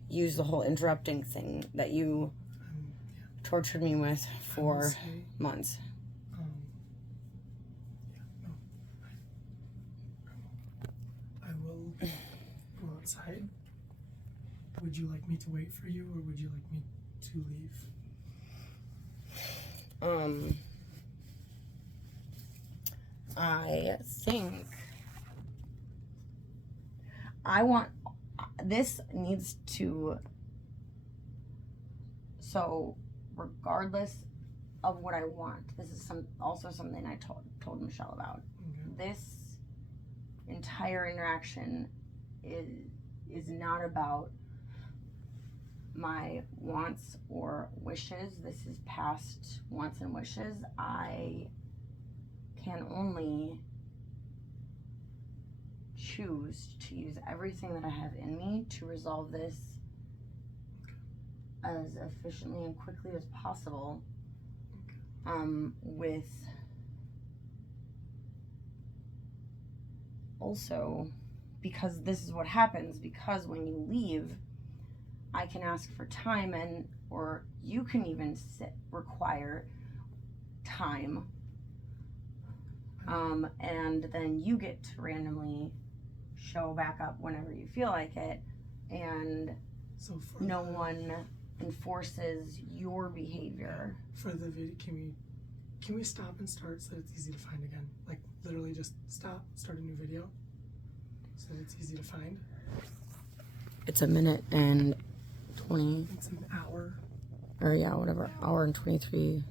use the whole interrupting thing that you tortured me with for months. I will go outside. Would you like me to wait for you, or would you like me to leave? I think this needs to, so regardless of what I want, this is also something I told Michelle about. Okay. This entire interaction is not about my wants or wishes. This is past wants and wishes. I can only choose to use everything that I have in me to resolve this as efficiently and quickly as possible. With also, because this is what happens, because when you leave, I can ask for time, and or you can even require time, and then you get to randomly show back up whenever you feel like it, and So for no one enforces your behavior. For the video, can we stop and start so that it's easy to find again? Like literally just stop, start a new video, so that it's easy to find. It's a minute and 20, It's an hour. or yeah, whatever, hour and 23